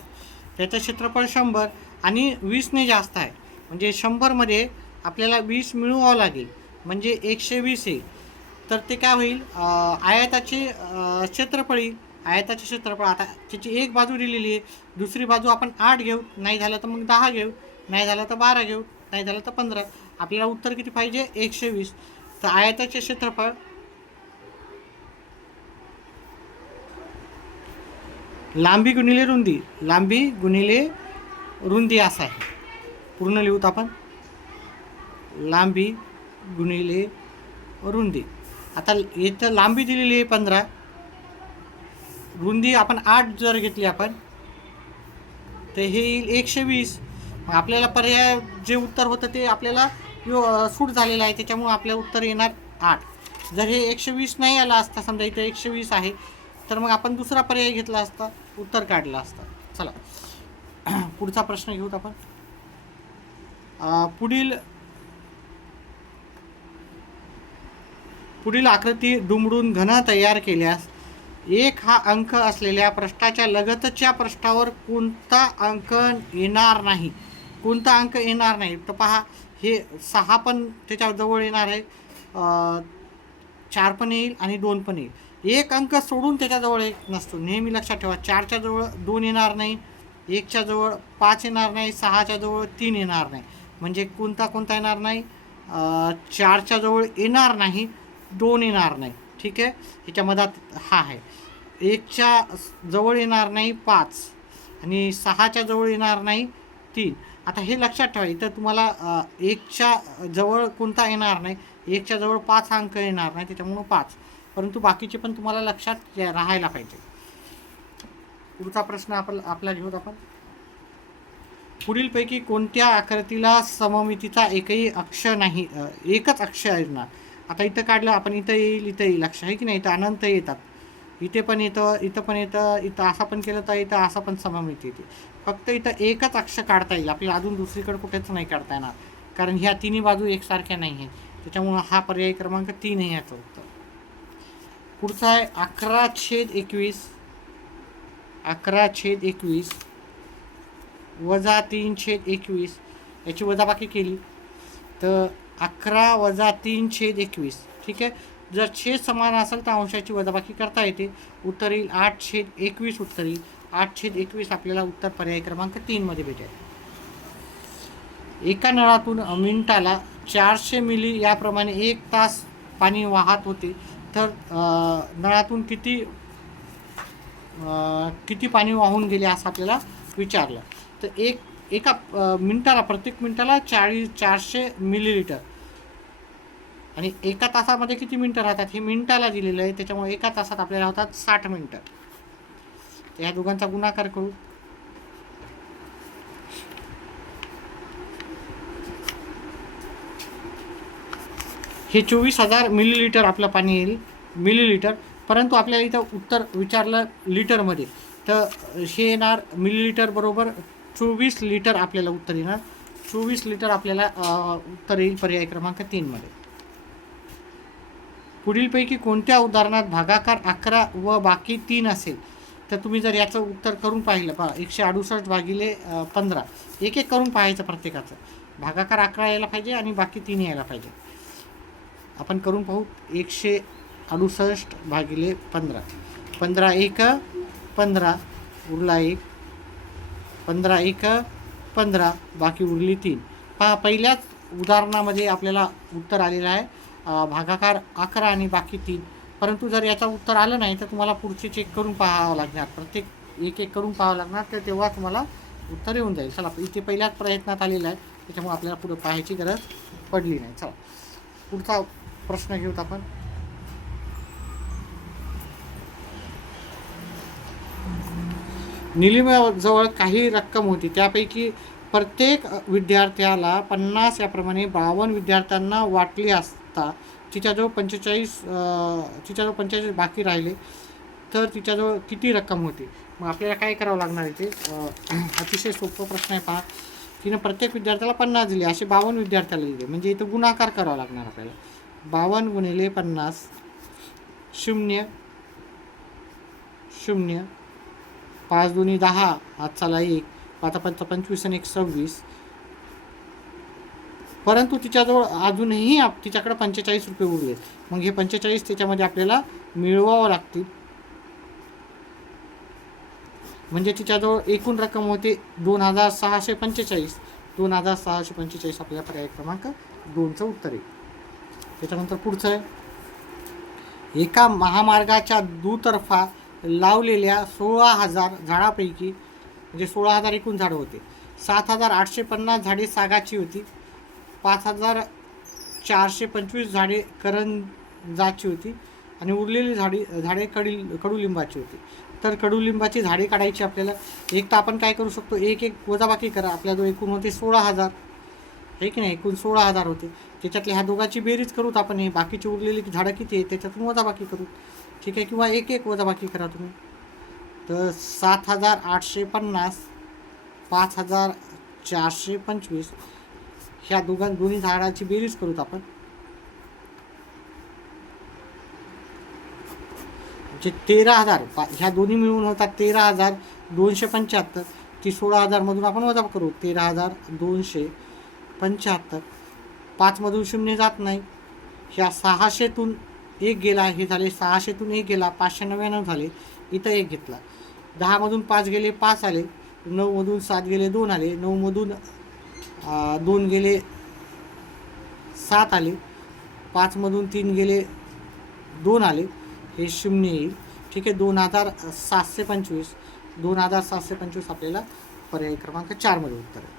त्याचं क्षेत्रफळ 100 आणि 20ने जास्त आहे, म्हणजे 100मध्ये आपल्याला 20 मिळवावं लागेल, म्हणजे 120 येईल. तर ते काय होईल, आयताचे क्षेत्रफळ येईल. आयताचे क्षेत्रफळ, आता त्याची एक बाजू दिलेली आहे, दुसरी बाजू आपण 8 घेऊ, नाही झालं तर मग 10 घेऊ, नाही झालं तर 12 घेऊ, नाही झालं तर 15. आपल्याला उत्तर किती पाहिजे, 120. तर आयताचे क्षेत्रफळ लांबी गुणिले रुंदी, लांबी गुणिले रुंदी असा आहे. पूर्ण लिहूत आपण, लांबी गुणिले रुंदी. आता इथं लांबी दिलेली आहे 15, रुंदी आपण 8 जर घेतली आपण तर हे येईल 120. आपल्याला पर्याय जे उत्तर होतं ते आपल्याला सूट झालेलं आहे, त्याच्यामुळे आपल्याला उत्तर येणार 8. जर हे 120 नाही आला असता, समजा इथं 120 आहे, तर मग आपण दुसरा पर्याय घेतला असता, उत्तर काढलं असतं. चला पुढचा प्रश्न घेऊत आपण. पुढील आकृती दुमडून घन तयार केल्यास 1 हा अंक असलेल्या पृष्ठाच्या लगतच्या पृष्ठावर कोणता अंक येणार नाही? कोणता अंक येणार नाही? तर पहा, हे 6 पण त्याच्या जवळ येणार आहे, 4 पण येईल आणि 2 पण येईल. एक अंक सोडून त्याच्याजवळ एक नसतो, नेहमी लक्षात ठेवा. 4च्या जवळ 2 येणार नाही, 1च्या जवळ 5 येणार नाही, 6च्या जवळ 3 येणार नाही. म्हणजे कोणता येणार नाही? 4च्या जवळ येणार नाही, 2 येणार नाही. ठीक आहे, ह्याच्या मधात हा आहे. 1च्या जवळ येणार नाही 5 आणि 6च्या जवळ येणार नाही 3. आता हे लक्षात ठेवा, इथं तुम्हाला 1च्या जवळ कोणता येणार नाही, 1च्या जवळ 5 अंक येणार नाही, त्याच्यामुळं 5. परंतु बाकीचे पण तुम्हाला लक्षात राहायला पाहिजे. पुढचा प्रश्न आपला घेऊत आपण. पुढीलपैकी कोणत्या आकृतीला सममितीचा एकच अक्ष येणार? आता इथं काढलं आपण, इथं येईल, इथं येईल अक्ष आहे की नाही, इथं अनंत येतात, इथे पण येतं, इथं पण येतं, इथं असं पण केलं तर इथं असं पण सममिती येते. फक्त इथं एकच अक्ष काढता येईल आपल्याला, अजून दुसरीकडे कुठेच नाही काढता येणार, कारण ह्या तिन्ही बाजू एकसारख्या नाही आहेत. त्याच्यामुळं हा पर्याय क्रमांक 3 आहे याचं उत्तर. पुढचा आहे 11/21 11/21 वजा 3/21. याची वजाबाकी केली तर 11 वजा 3/21. ठीक आहे, जर छेद समान असेल तर अंशाची वजाबाकी करता येते. उत्तर येईल 8/21 उत्तर येईल. 8/21 आपल्याला उत्तर पर्याय क्रमांक 3 मध्ये भेटेल. एका नळातून मिनिटाला 400 मिली याप्रमाणे 1 तास पाणी वाहत होते, तर नळातून किती पाणी वाहून गेले असं आपल्याला विचारलं. तर एका मिनिटाला, प्रत्येक मिनिटाला 400 मिलीलिटर, आणि एका तासामध्ये किती मिनटं राहतात हे मिनिटाला दिलेलं आहे, त्याच्यामुळे एका तासात आपल्याला होतात 60 मिनटं. तर ह्या दोघांचा गुणाकार करू. हे 24,000 मिलीलिटर आपलं पाणी येईल, मिलीलिटर. परंतु आपल्याला इथं उत्तर विचारलं लिटरमध्ये, तर हे येणार मिलीलिटर बरोबर 24 लिटर आपल्याला उत्तर येणार. 24 लिटर आपल्याला उत्तर येईल पर्याय क्रमांक 3 मध्ये. पुढीलपैकी कोणत्या उदाहरणात भागाकार 11 व बाकी 3 असेल? तर तुम्ही जर याचं उत्तर करून पाहिलं, पहा 168 भागिले 15, एक करून पाहायचं प्रत्येकाचं. भागाकार 11 यायला पाहिजे आणि बाकी 3 यायला पाहिजे. आपण करून पाहू. 168 भागिले 15, 15 1 15 उरला 1, 15 1 15 बाकी उरली 3. पहा, पहिल्याच उदाहरणामध्ये आपल्याला उत्तर आलेलं आहे भागाकार 11 आणि बाकी 3. परंतु जर याचं उत्तर आलं नाही तर तुम्हाला पुढचे चेक करून पाहावं लागणार, प्रत्येक एक करून पाहावं लागणार, तर तेव्हा तुम्हाला उत्तर येऊन जाईल. चला, इथे पहिल्याच प्रयत्नात आलेला आहे, त्याच्यामुळे आपल्याला पुढे पाहायची गरज पडली नाही. चला पुढचा प्रश्न घेऊत आपण. निलिमाजवळ काही रक्कम होती, त्यापैकी प्रत्येक विद्यार्थ्याला 50 याप्रमाणे 52 विद्यार्थ्यांना वाटली असता तिच्याजवळ 45 बाकी राहिले, तर तिच्याजवळ किती रक्कम होती? मग आपल्याला काय करावं लागणार इथे? अतिशय सोपं प्रश्न आहे. पहा, तिनं प्रत्येक विद्यार्थ्याला 50 दिले, असे 52 विद्यार्थ्याला दिले, म्हणजे इथं गुणाकार करावा लागणार आपल्याला. 52 गुणिले 50, 0 0, 5 दुनी 10, हात चाला 1, 5 5 25 आणि 1 26. परंतु तिच्याजवळ अजूनही तिच्याकडे 45 रुपये उरले. मग हे 45 त्याच्यामध्ये आपल्याला मिळवावं लागतील. म्हणजे तिच्याजवळ एकूण रक्कम होते 2645. 2645 आपल्याला पर्याय क्रमांक 2चं उत्तर आहे. त्याच्यानंतर पुढचं आहे, एका महामार्गाच्या दुतर्फा लावलेल्या 16,000 झाडापैकी, म्हणजे 16,000 एकूण झाडं होते, 7,850 झाडे सागाची होती, 5,425 झाडे करंजाची होती आणि उरलेली झाडे कडुलिंबाची होती. तर कडुलिंबाची झाडे काढायची आपल्याला. एक तर आपण काय करू शकतो, एक वजाबाकी करा. आपल्याजवळ एकूण होते 16,000, आहे की नाही, एकूण 16,000 होते. त्याच्यातल्या ह्या दोघांची बेरीज करूत आपण, हे बाकीची उरलेली झाडं किती आहे त्याच्यातून वजाबाकी करू. ठीक आहे, किंवा एक एक वजाबाकी करा तुम्ही. तर 7,850 5,425 ह्या दोन्ही झाडाची बेरीज करूत आपण. म्हणजे 13,000 ह्या दोन्ही मिळून होतात 13,275. ती 16,000मधून आपण वजा करू. 13,275. 5मधून शून्य जात नाही. ह्या 600तून एक गेला, हे झाले 600तून एक गेला, 599 झाले. इथं एक घेतला. 10मधून 5 गेले, 5 आले. 9मधून 7 गेले, 2 आले. 9मधून 2 गेले, 7 आले. 5मधून 3 गेले, 2 आले. हे शून्य येईल. ठीक आहे, 2,725. 2,725 आपल्याला पर्याय क्रमांक 4मध्ये उत्तर आहे.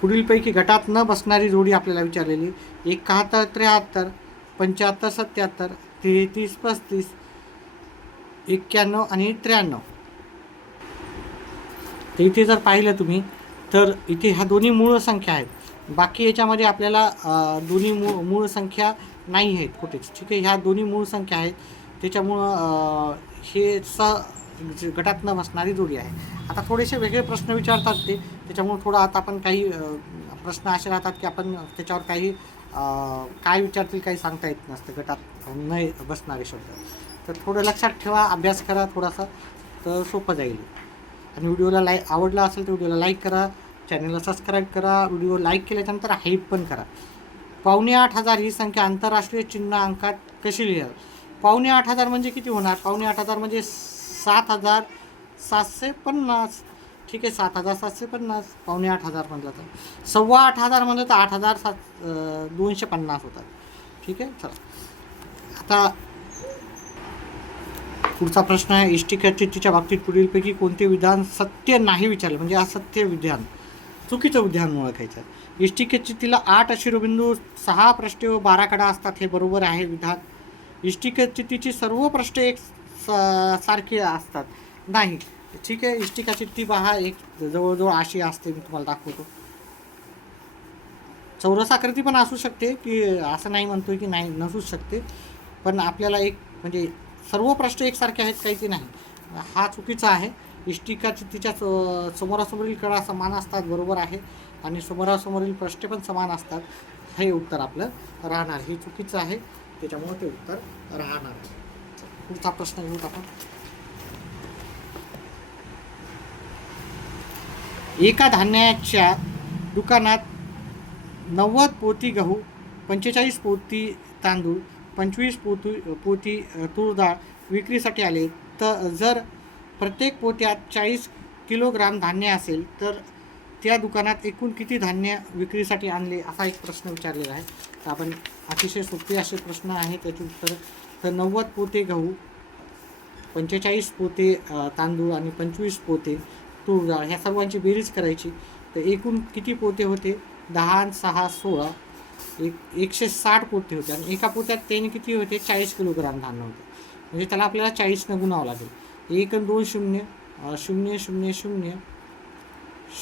पुढीलपैकी गटात न बसणारी जोडी आपल्याला विचारलेली. 71, 73, 75, 77, 33, 35, 91 आणि 93. तर इथे जर पाहिलं तुम्ही तर इथे ह्या दोन्ही मूळ संख्या आहेत. बाकी याच्यामध्ये आपल्याला दोन्ही मूळ संख्या नाही आहेत कुठेच. ठीक आहे, ह्या दोन्ही मूळ संख्या आहेत. त्याच्यामुळं हे गटात न बसणारी जोडी आहे. आता थोडेसे वेगळे प्रश्न विचारतात ते, त्याच्यामुळं थोडं आता आपण काही प्रश्न असे राहतात की आपण त्याच्यावर काही काय विचारतील काही सांगता येत नसतं गटात न बसणारे शब्द. तर थोडं लक्षात ठेवा, अभ्यास करा थोडासा, तर सोपं जाईल. आणि व्हिडिओला आवडला असेल तर व्हिडिओला लाईक करा, चॅनलला सबस्क्राईब करा. व्हिडिओ लाईक केल्यानंतर हाईप पण करा. 8,500 ही संख्या आंतरराष्ट्रीय चिन्ह अंकात कशी लिहाल? 8,500 म्हणजे किती होणार? 8,500 म्हणजे 7,750. ठीक आहे, 7,750 8,500 म्हणलं तर. 8,25,000 म्हणलं तर 8,250 होतात. ठीक आहे, चला आता पुढचा प्रश्न आहे. इष्टिकाचित्तीच्या बाबतीत पुढीलपैकी कोणते विधान सत्य नाही विचारले, म्हणजे असत्य विधान, चुकीचं विधान ओळखायचं. इष्टिकाचित्तीला 8 शिरोबिंदू, 6 पृष्ठे व 12 कडा असतात, हे बरोबर आहे विधान. इष्टिकाचित्तीची सर्व पृष्ठे एक सारखी असतात, नाही. ठीक आहे, इष्टिकाचित्ती पहा एक जवळजवळ अशी असते, मी तुम्हाला दाखवतो. चौरसाकृती पण असू शकते, की असं नाही म्हणतोय की नाही नसूच शकते, पण आपल्याला एक म्हणजे सर्व पृष्ठ एकसारखे आहेत काही ते नाही, हा चुकीचा आहे. इष्टिकाचित्तीच्या समोरासमोरील कडा समान असतात, बरोबर आहे. आणि समोरासमोरील पृष्ठे पण समान असतात, हे उत्तर आपलं राहणार. हे चुकीचं आहे, त्याच्यामुळे ते उत्तर राहणार. पुढचा प्रश्न घेऊत आपण. एका धान्याच्या दुकानात 90 पोती गहू, 45 पोती तांदूळ, 25 पोती तूर डाळ विक्रीसाठी आले. तर जर प्रत्येक पोत्यात 40 किलोग्राम धान्य असेल तर त्या दुकानात एकूण किती धान्य विक्रीसाठी आणले, असा एक प्रश्न विचारलेला आहे. तर आपण अतिशय सोपे असे प्रश्न आहे त्याचे उत्तर. तर 90 पोते गहू, 45 पोते तांदूळ आणि 25 पोते तूर डाळ ह्या सर्वांची बेरीज करायची. तर एकूण किती पोते होते? 10 आणि 6 16, 160 पोते होते. आणि एका पोत्यात त्याने किती होते? 40 किलोग्राम धान्य होते. म्हणजे त्याला आपल्याला 40ने गुणावं लागेल. 1 आणि 2 0 0 0 0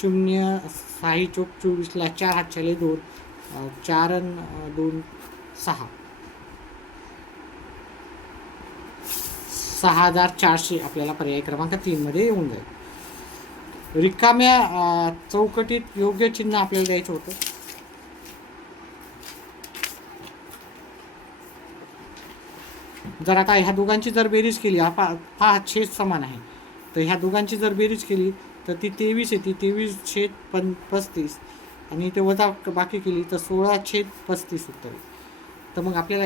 0 6 चोक 24ला 4 हातच्याले 2 4 आणि 2 6 6,400 आपल्याला पर्याय क्रमांक 3मध्ये येऊन जाईल. रिकाम्या चौकटीत योग्य चिन्ह आपल्याला द्यायचं होतं. जर आता ह्या दोघांची जर बेरीज केली, हा छेद समान आहे, तर ह्या दोघांची जर बेरीज केली तर ती 23 येते. 23/35 आणि ते वजा बाकी केली तर 16/35 उत्तर. तर मग आपल्याला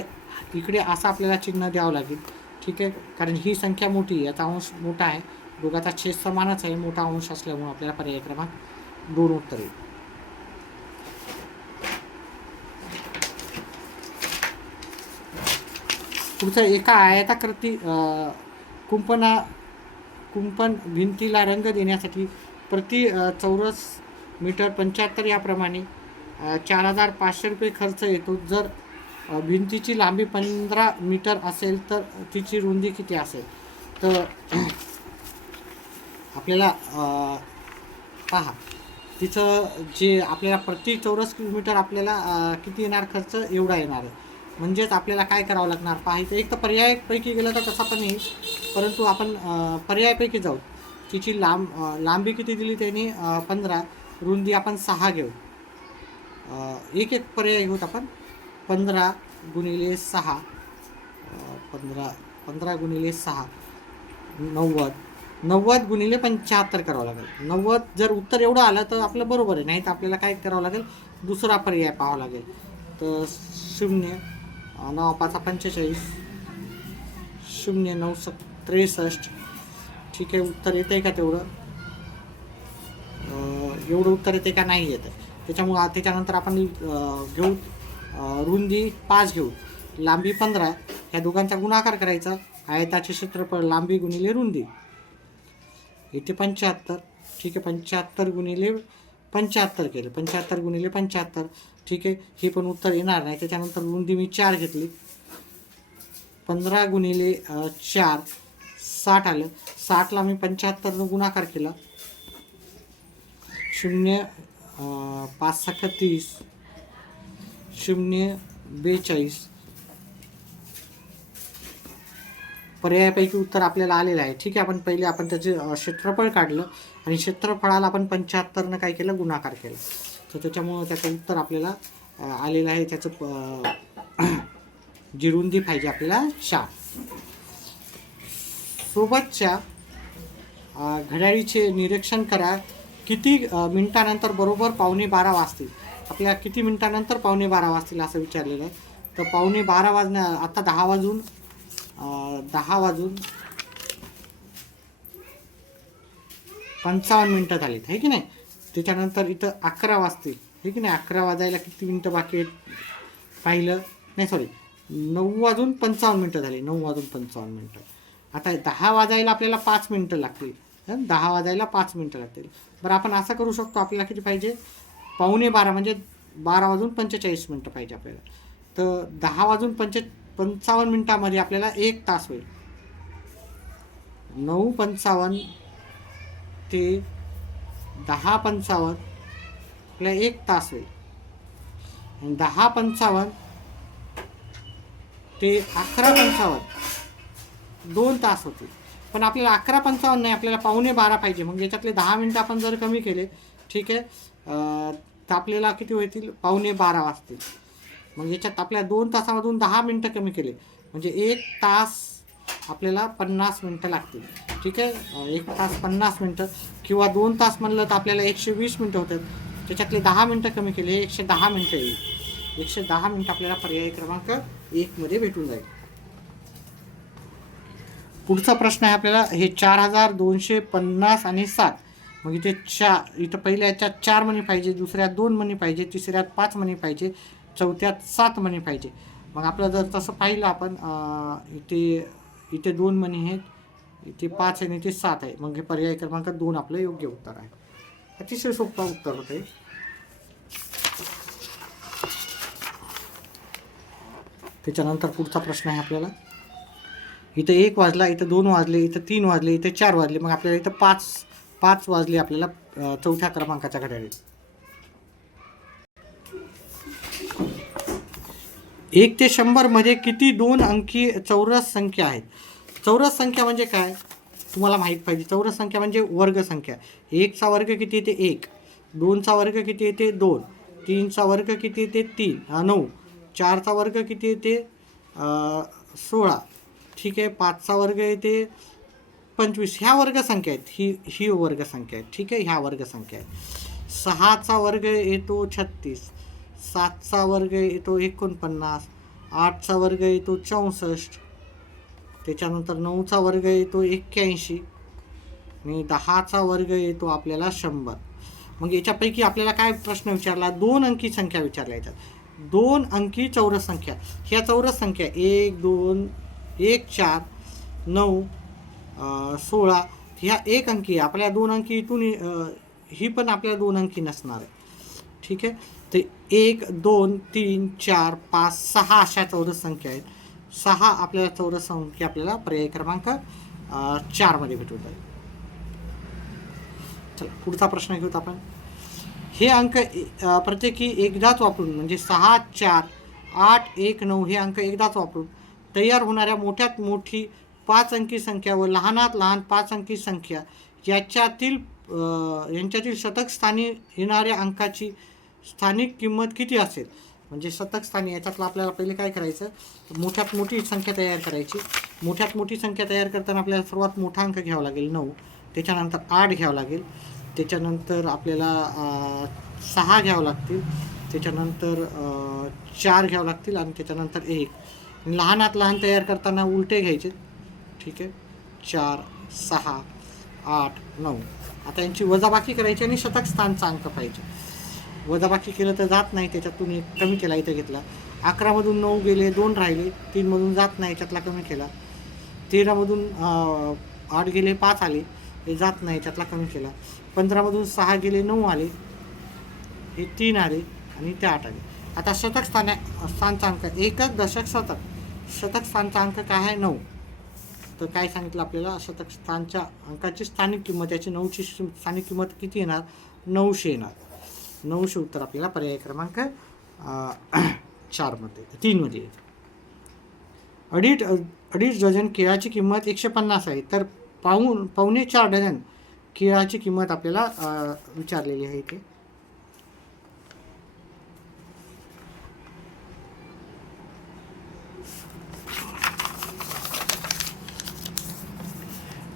इकडे असं आपल्याला चिन्ह द्यावं लागेल. ठीक आहे, कारण ही संख्या मोठी आहे, याचा अंश मोठा आहे, दोघांचा छेद समानच आहे, मोठा अंश असल्यामुळे आपल्याला पर्याय क्रमांक 2 उत्तर येईल. पुढचं, एका आयताकृती कुंपण भिंतीला रंग देण्यासाठी प्रति चौरस मीटर 75 याप्रमाणे 4,500 रुपये खर्च येतो. जर भिंतीची लांबी 15 मीटर असेल तर तिची रुंदी किती असेल? तर आपल्याला पहा तिचं जे आपल्याला प्रति चौरस किलोमीटर आपल्याला किती येणार खर्च एवढा येणार आहे. म्हणजेच आपल्याला काय करावं लागणार पाहायचं. एक तर पर्यायपैकी गेलं तर कसा पण येईल, परंतु आपण पर्यायपैकी जाऊ. तिची लांबी किती दिली त्यांनी 15, रुंदी आपण 6 घेऊ. एक एक पर्याय घेऊत आपण. 15 गुणिले 6 15 गुणिले 6 90 90 गुणिले 75 करावं लागेल. 90 जर उत्तर एवढं आलं तर आपलं बरोबर आहे, नाही तर आपल्याला काय करावं लागेल, दुसरा पर्याय पाहावा लागेल. तर 0 9 5 45 0 9 63. ठीक आहे, उत्तर येतं आहे का तेवढं? एवढं उत्तर येते का नाही येतं. त्याच्यामुळं त्याच्यानंतर आपण घेऊ रुंदी 5 घेऊ, लांबी 15. ह्या दोघांचा गुणाकार करायचा. आयताचे क्षेत्रफळ लांबी गुणिले रुंदी इथे 75. ठीक आहे, 75 गुणिले 75 केलं. 75 गुणिले 75. ठीक आहे, हे पण उत्तर येणार नाही. त्याच्यानंतर रुंदी मी 4 घेतली. 15 गुणिले 4 60 आलं. 60ला मी 75 गुणाकार केला. 0 5 6 30 0 42. पर्यायापैकी उत्तर आपल्याला आलेलं आहे. ठीक आहे, आपण त्याचे क्षेत्रफळ काढलं आणि क्षेत्रफळाला आपण 75 काय केलं, गुणाकार केला. तर त्याच्यामुळं त्याचं उत्तर आपल्याला आलेलं आहे. त्याचं जी रुंदी पाहिजे आपल्याला 4. सोबतच्या घड्याळीचे निरीक्षण करा. किती मिनिटानंतर बरोबर 11:15 वाजतील. आपल्याला किती मिनिटानंतर 11:15 वाजतील असं विचारलेलं आहे. तर 11:15 वाजण्या आता 10 वाजून 55 मिनटं झालीत, आहे की नाही. त्याच्यानंतर इथं 11 वाजतील, आहे की नाही. 11 वाजायला किती मिनटं बाकी आहेत पाहिलं नाही, सॉरी 9 वाजून 55 मिनटं झाली. 9 वाजून 55 मिनटं. आता 10 वाजायला आपल्याला 5 मिनटं लागतील. 10 वाजायला 5 मिनटं लागतील. बरं, आपण असं करू शकतो, आपल्याला किती पाहिजे, 11:15 म्हणजे 12 वाजून 45 मिनटं पाहिजे आपल्याला. तर 10 वाजून 55 मिनटामध्ये आपल्याला 1 तास होईल. 9:55 ते 10:55 आपल्याला 1 तास होईल. 10:55 ते 11:55 2 तास होतील. पण आपल्याला 11:55 नाही, आपल्याला 11:15 पाहिजे. मग याच्यातले 10 मिनटं आपण जर कमी केले, ठीक आहे, तर आपल्याला किती होतील, 11:15 वाजतील. मग याच्यात आपल्या 2 तासामधून 10 मिनटं कमी केले म्हणजे 1 तास आपल्याला 50 मिनटं लागतील. ठीक आहे, 1 तास 50 मिनटं किंवा 2 तास म्हणलं तर आपल्याला 120 मिनटं होतात. त्याच्यातले 10 मिनटं कमी केले 110 मिनटं येईल. 110 मिनटं आपल्याला पर्याय क्रमांक 1 मध्ये भेटून जाईल. पुढचा प्रश्न आहे आपल्याला, हे 4250 आणि 7. मग इथे इथं पहिल्या याच्यात 4 मणी पाहिजे, दुसऱ्यात 2 मणी पाहिजे, तिसऱ्यात 5 मणी पाहिजे, चौथ्यात 7 मणी पाहिजे. मग आपलं जर तसं पाहिलं आपण, इथे 2 मणी आहेत, इथे 5 आणि इथे 7 आहे. मग हे पर्याय क्रमांक 2 आपलं योग्य उत्तर आहे. अतिशय सोपं उत्तर होतं. त्याच्यानंतर पुढचा प्रश्न आहे आपल्याला, इथं 1 वाजला, इथं 2 वाजले, इथं 3 वाजले, इथं 4 वाजले. मग आपल्याला इथं 5 वाजले आपल्याला चौथ्या क्रमांकाच्या घड्याळीत. 1 ते 100 मध्ये किती 2 अंकी चौरस संख्या आहेत. चौरस संख्या म्हणजे काय तुम्हाला माहीत पाहिजे. चौरस संख्या म्हणजे वर्ग संख्या. 1चा वर्ग किती येते 1, 2चा वर्ग किती येते 2, 3चा वर्ग किती येते 9, 4चा वर्ग किती येते 16. ठीक आहे, 5चा वर्ग येते 25. ह्या वर्गसंख्या आहेत, ही वर्गसंख्या आहे. ठीक आहे, ह्या वर्गसंख्या आहेत. 6चा वर्ग येतो 36, 7चा वर्ग येतो 49, 8चा वर्ग येतो 64, त्याच्यानंतर 9चा वर्ग येतो 81 आणि 10चा वर्ग येतो आपल्याला 100. मग याच्यापैकी आपल्याला काय प्रश्न विचारला, 2 अंकी संख्या विचारल्या येतात. 2 अंकी चौरस संख्या, ह्या चौरस संख्या 1 2 1 4 9 16 ह्या 1 अंकी. आपल्या 2 अंकी इथून ही पण आपल्याला 2 अंकी नसणार आहे. ठीक आहे, ते 1 2 3 4 5 6 अशा चौरस संख्या आहेत. 6 आपल्याला चौरस संख्या आपल्याला पर्याय क्रमांक 4 मध्ये भेटून जाईल. चला पुढचा प्रश्न घेऊत आपण. हे अंक प्रत्येकी एकदाच वापरून म्हणजे 6, 4, 8, 1, 9 हे अंक एकदाच वापरून तयार होणाऱ्या मोठ्यात मोठी 5 अंकी संख्या व लहानात लहान 5 अंकी संख्या यांच्यातील शतक स्थानी येणाऱ्या अंकाची स्थानिक किंमत किती असेल. म्हणजे शतक स्थानी याच्यातलं आपल्याला पहिले काय करायचं, मोठ्यात मोठी संख्या तयार करायची. मोठ्यात मोठी संख्या तयार करताना आपल्याला सर्वात मोठा अंक घ्यावा लागेल 9, त्याच्यानंतर 8 घ्यावं लागेल, त्याच्यानंतर आपल्याला 6 घ्यावं लागतील, त्याच्यानंतर 4 घ्यावं लागतील आणि त्याच्यानंतर 1. लहानात लहान तयार करताना उलटे घ्यायचे. ठीक आहे, 4, 6, 8, 9. आता यांची वजाबाकी करायची आणि शतक स्थानचा अंक पाहिजे. वजाबाकी केलं तर जात नाही, त्याच्यातून एक कमी केला, इथं घेतला. 11मधून 9 गेले, 2 राहिले, 3मधून जात नाही, याच्यातला कमी केला. 13मधून 8 गेले, 5 आले, हे जात नाही, याच्यातला कमी केला. 15मधून 6 गेले, 9 आले, हे 3 आले आणि ते 8 आले. आता शतक स्थानचा अंक एकक दशक शतक. शतक स्थानचा अंक काय आहे 9. तर काय सांगितलं आपल्याला, शतक स्थानच्या अंकाची स्थानिक किंमत, याची 9ची स्थानिक किंमत किती येणार, 900 येणार. 900 उत्तर आपल्याला पर्याय क्रमांक 3मध्ये येते. अडीच डझन केळाची किंमत 150 आहे, तर पावणे 4 डझन केळाची किंमत आपल्याला विचारलेली आहे इथे.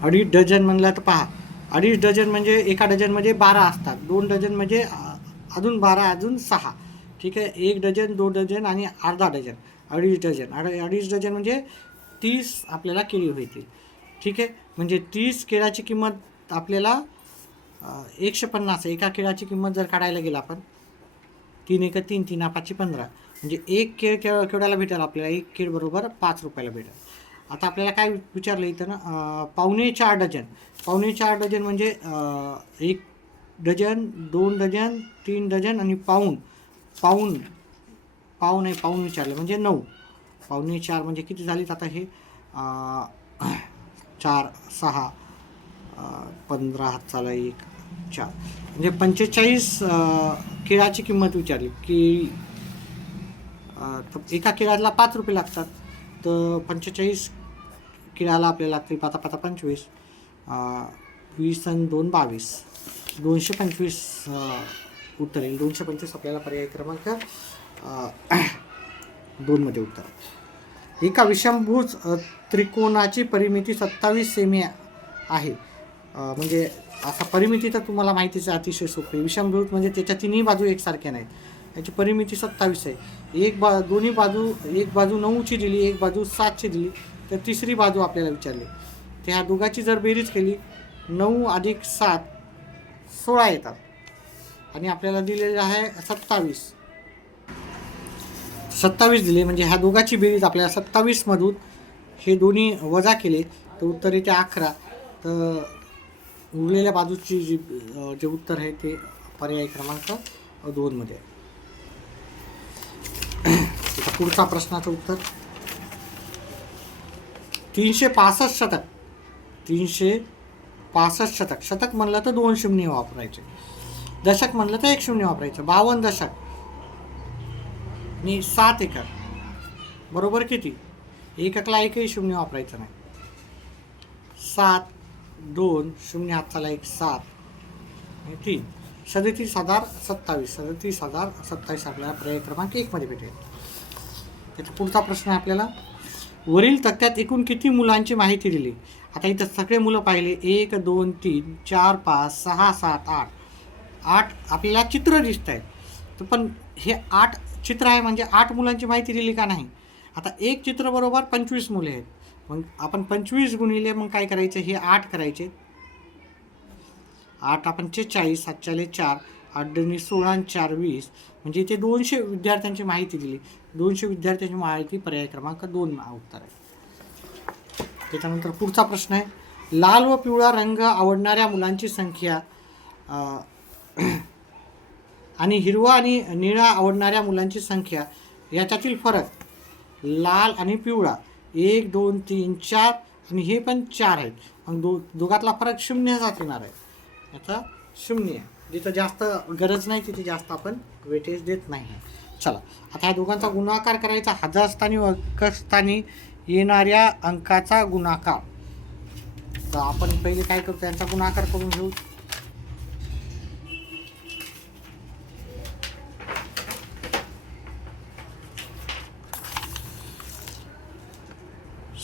अडीच डझन म्हणलं तर पहा, अडीच डझन म्हणजे एका डझनमध्ये 12 असतात, 2 डझन म्हणजे अजून 12 अजून 6. ठीक आहे, 1 डझन, 2 डझन आणि अर्धा डझन, अडीच डझन. अडीच डझन म्हणजे 30 आपल्याला केळी होतील. ठीक आहे, म्हणजे 30 केळाची किंमत आपल्याला 150. एका केळाची किंमत जर काढायला गेला आपण, 3 एक 3, 3 5 15, म्हणजे एक केळ केवढ्याला भेटेल आपल्याला, एक केळ बरोबर 5 रुपयाला भेटेल. आता आपल्याला काय विचारलं इथं ना, पावणे 4 डझन. पावणे 4 डझन म्हणजे 1 डझन, 2 डझन, 3 डझन आणि पाऊण विचारलं म्हणजे 9. पावणे 4 म्हणजे किती झालीत आता हे, 4, 6, 15 हातचाला 1, 4 म्हणजे 45 केळाची किंमत विचारली. केळी एका केळाला 5 रुपये लागतात, तर 45 केळाला आपल्याला लागते 5 5 25, 20 आणि 2 22, 225 उत्तर येईल. 225 आपल्याला पर्याय क्रमांक 2मध्ये उत्तर. एका विषमभुज त्रिकोणाची परिमिती 27 सेमी आहे. म्हणजे असा परिमिती तर तुम्हाला माहितीच आहे, अतिशय सोपी. विषमभुज म्हणजे त्याच्या तिन्ही बाजू एकसारख्या नाहीत, याची परिमिती 27 आहे. एक बाजू 9ची दिली, एक बाजू 7ची दिली, तर तिसरी बाजू आपल्याला विचारली. तर ह्या दोघांची जर बेरीज केली, 9 अधिक 7 16 येतात आणि आपल्याला दिलेलं आहे 27 दिले. म्हणजे ह्या दोघांची बेरीज आपल्याला 27मधून हे दोन्ही वजा केले तर उत्तर येते 11. तर उरलेल्या बाजूची जे उत्तर आहे ते पर्याय क्रमांक 2मध्ये. पुढचा प्रश्नाचं उत्तर, 365 शतक. 365 शतक. शतक म्हणलं तर 2 शून्य वापरायचे, दशक म्हणलं तर 1 शून्य वापरायचं. 52 दशक आणि 7 एकर बरोबर किती, एककला एकही शून्य वापरायचं नाही. 7, 2, 0 हातचाला 1, 7 आणि 3, 37,027. 37,027 आपल्याला पर्याय क्रमांक 1मध्ये भेटेल. त्याचा पुढचा प्रश्न आहे आपल्याला, वरील तक्त्यात एकूण किती मुलांची माहिती दिली. आता इथं सगळे मुलं पाहिले, 1, 2, 3, 4, 5, 6, 7, 8. 8 आपल्याला चित्र दिसत आहेत, तर पण हे 8 चित्र आहे म्हणजे 8 मुलांची माहिती दिली का नाही. आता एक चित्र बरोबर 25 मुले आहेत, मग आपण 25 गुणिले मग काय करायचं, हे 8 करायचे. 8 आपण 40, 7 4, 8 2 16 आणि 4 20, म्हणजे इथे 200 विद्यार्थ्यांची माहिती दिली. 200 विद्यार्थ्यांची माहिती पर्याय क्रमांक 2 उत्तर आहे. त्याच्यानंतर पुढचा प्रश्न आहे, लाल व पिवळा रंग आवडणाऱ्या मुलांची संख्या आणि हिरवा आणि निळा आवडणाऱ्या मुलांची संख्या याच्यातील फरक. लाल आणि पिवळा 1, 2, 3, 4 आणि हे पण 4 आहेत, मग दोघातला फरक 0 येणार आहे. याचा शून्य. जिथं जास्त गरज नाही तिथे जास्त आपण वेटेज देत नाही. चला आता ह्या दोघांचा गुणाकार करायचा. हजार स्थानी व एकक स्थानी येणाऱ्या अंकाचा गुणाकार. तर आपण पहिले काय करतो, त्यांचा गुणाकार करून घेऊ.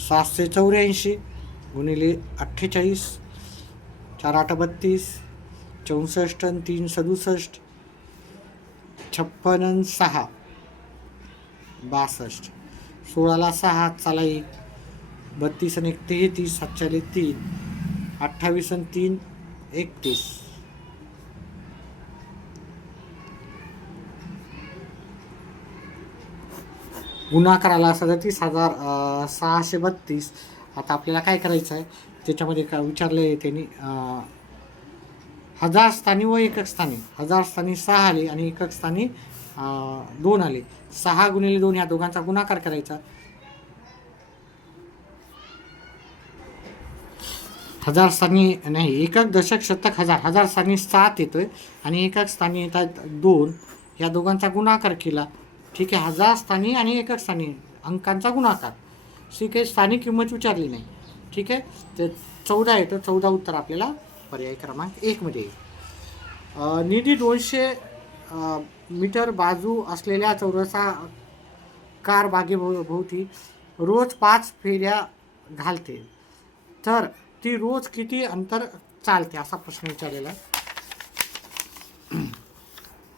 सातशे 84 गुणिले 48, 4 8 32, 64 आणि 3 67, 56 आणि 6 62, 16ला 6 चला 1, 32 आणि 1 33, 7 3, 28 आणि 3 31. गुणाकाराला 37,632. आता आपल्याला काय करायचं आहे, त्याच्यामध्ये काय विचारलं आहे त्यांनी, हजार स्थानी व एकक स्थानी. हजार स्थानी 6 आले आणि एकक स्थानी 2 आले. 6 गुणिले 2 ह्या दोघांचा गुणाकार करायचा. हजार स्थानी नाही, एकक दशक शतक हजार. हजार स्थानी 7 येतोय आणि एकक स्थानी येतात 2. या दोघांचा गुणाकार केला. ठीक आहे, हजार स्थानी आणि एकक स्थानी अंकांचा गुणाकार. ठीक आहे, स्थानिक किंमत विचारली नाही. ठीक आहे, तर 14 येतं. 14 उत्तर आपल्याला पर्याय क्रमांक 1 मध्ये येईल. निधी 200 मीटर बाजू असलेल्या चौरसाकार बागेभोवती रोज 5 फेऱ्या घालते, तर ती रोज किती अंतर चालते, असा प्रश्न विचारलेला.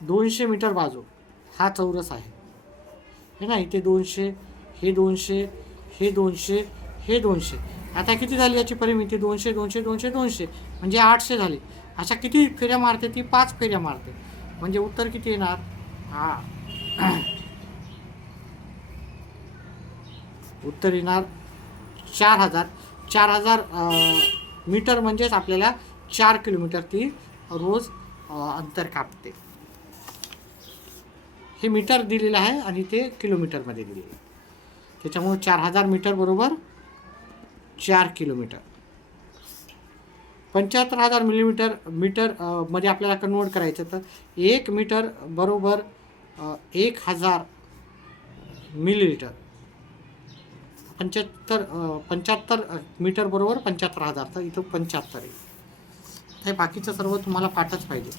200 मीटर बाजू हा चौरस आहे हे ना. इथे 200, हे 200, हे 200, हे 200. आता किती झाली याची परिमिती? 200 200 200 200 म्हणजे 800 झाली. अशा किती फेऱ्या मारते ती? 5 फेऱ्या मारते. म्हणजे उत्तर किती येणार? उत्तर येणार 4000. 4000 मीटर म्हणजेच आपल्याला 4 किलोमीटर ती रोज अंतर कापते. हे मीटर दिलेलं आहे आणि ते किलोमीटरमध्ये दिलेलं आहे. त्याच्यामुळे 4000 मीटर बरोबर 4 किलोमीटर. 75,000 मीटर मध्ये आपल्याला कन्वर्ट करायचं, तर 1 मीटर बरोबर 1000 मिलीलीटर. 75 मीटर बरोबर 75,000. तर इथं 75 आहे. हे बाकीचं सर्व तुम्हाला पाठच पाहिजे.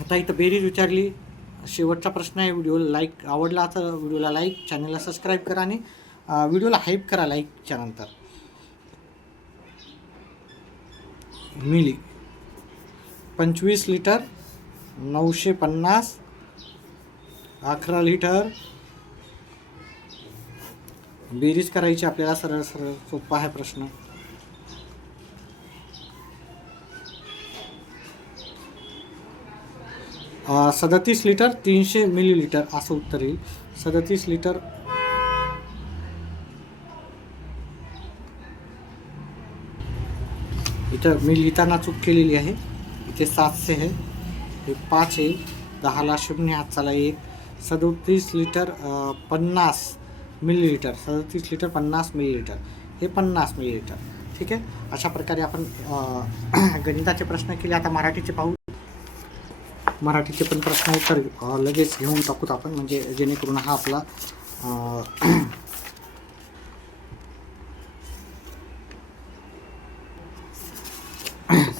आता इथं बेरीज विचारली. शेवटचा प्रश्न आहे. व्हिडिओला लाईक आवडला तर व्हिडिओला लाईक, चॅनलला सबस्क्राईब करा आणि व्हिडिओला हाईप करा लाईकच्या नंतर. मिली 25 लिटर, 950, 11 लिटर. बेरीज करायची आपल्याला. सरळ सरळ सोपा आहे प्रश्न. अ 37 लिटर 300 मिलीलीटर असं उत्तर येईल. 37 लिटर इथं मी लिहिताना चूक केलेली आहे. इथे 700 आहे, हे 5 येईल. 10ला 0 हात चाला 1. 37 लिटर 50 मिलीलीटर. 37 litre 50 millilitre. हे 50 मिलीलीटर. ठीक आहे, अशा प्रकारे आपण गणिताचे प्रश्न केले. आता मराठीचे पाहू. मराठीचे पण प्रश्न उत्तर लगेच घेऊन टाकूत आपण, म्हणजे जेणेकरून हा आपला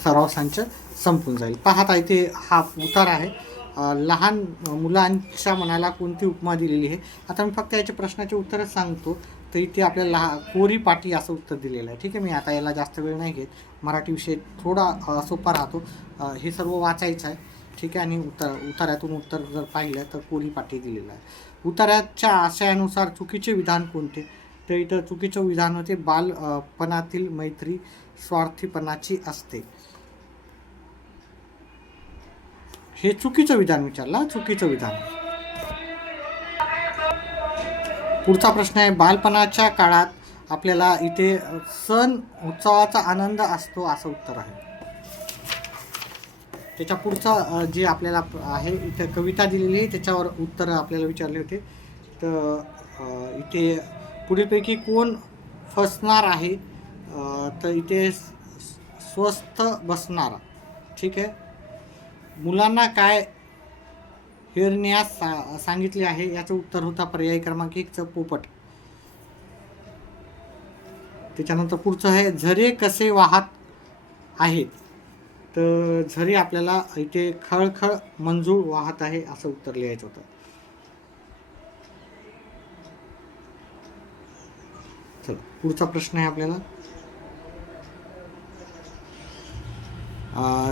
सराव संच संपून जाईल. पाहता इथे हा उतार आहे. लहान मुलांच्या मनाला कोणती उपमा दिलेली आहे. आता मी फक्त याच्या प्रश्नाचे उत्तरच सांगतो. तर इथे आपल्याला कोरी पाटी असं उत्तर दिलेलं आहे. ठीक आहे, मी आता याला जास्त वेळ नाही घेत. मराठी विषय थोडा सोपा राहतो. हे सर्व वाचायचं आहे. ठीक आहे, आणि उतार्यातून उत्तर जर पाहिलं तर कोरी पाटी दिलेलं आहे. उतार्याच्या आशयानुसार चुकीचे विधान कोणते? तर इथं चुकीचं विधान होते बालपणातील मैत्री स्वार्थीपणाची असते. हे चुकीचं विधान विचारलं. चुकीचं विधान. पुढचा प्रश्न आहे. बालपणाच्या काळात आपल्याला इथे सण उत्सवाचा आनंद असतो असं उत्तर आहे. त्याच्या पुढचा जे आपल्याला आहे इथे कविता दिलेली आहे, त्याच्यावर उत्तर आपल्याला विचारले होते. तर इथे पुढीलपैकी कोण फसणार आहे? तर इथे स्वस्थ बसणारा. ठीक आहे. मुलांना काय हेरण्यास सांगितले आहे? याचं उत्तर होता पर्याय क्रमांक 1 पोपट. त्याच्यानंतर पुढचं आहे झरे कसे वाहत आहेत. तर झरे आपल्याला इथे खळखळ मंजूळ वाहत आहे असं उत्तर लिहायचं होतं. चल पुढचा प्रश्न आहे आपल्याला,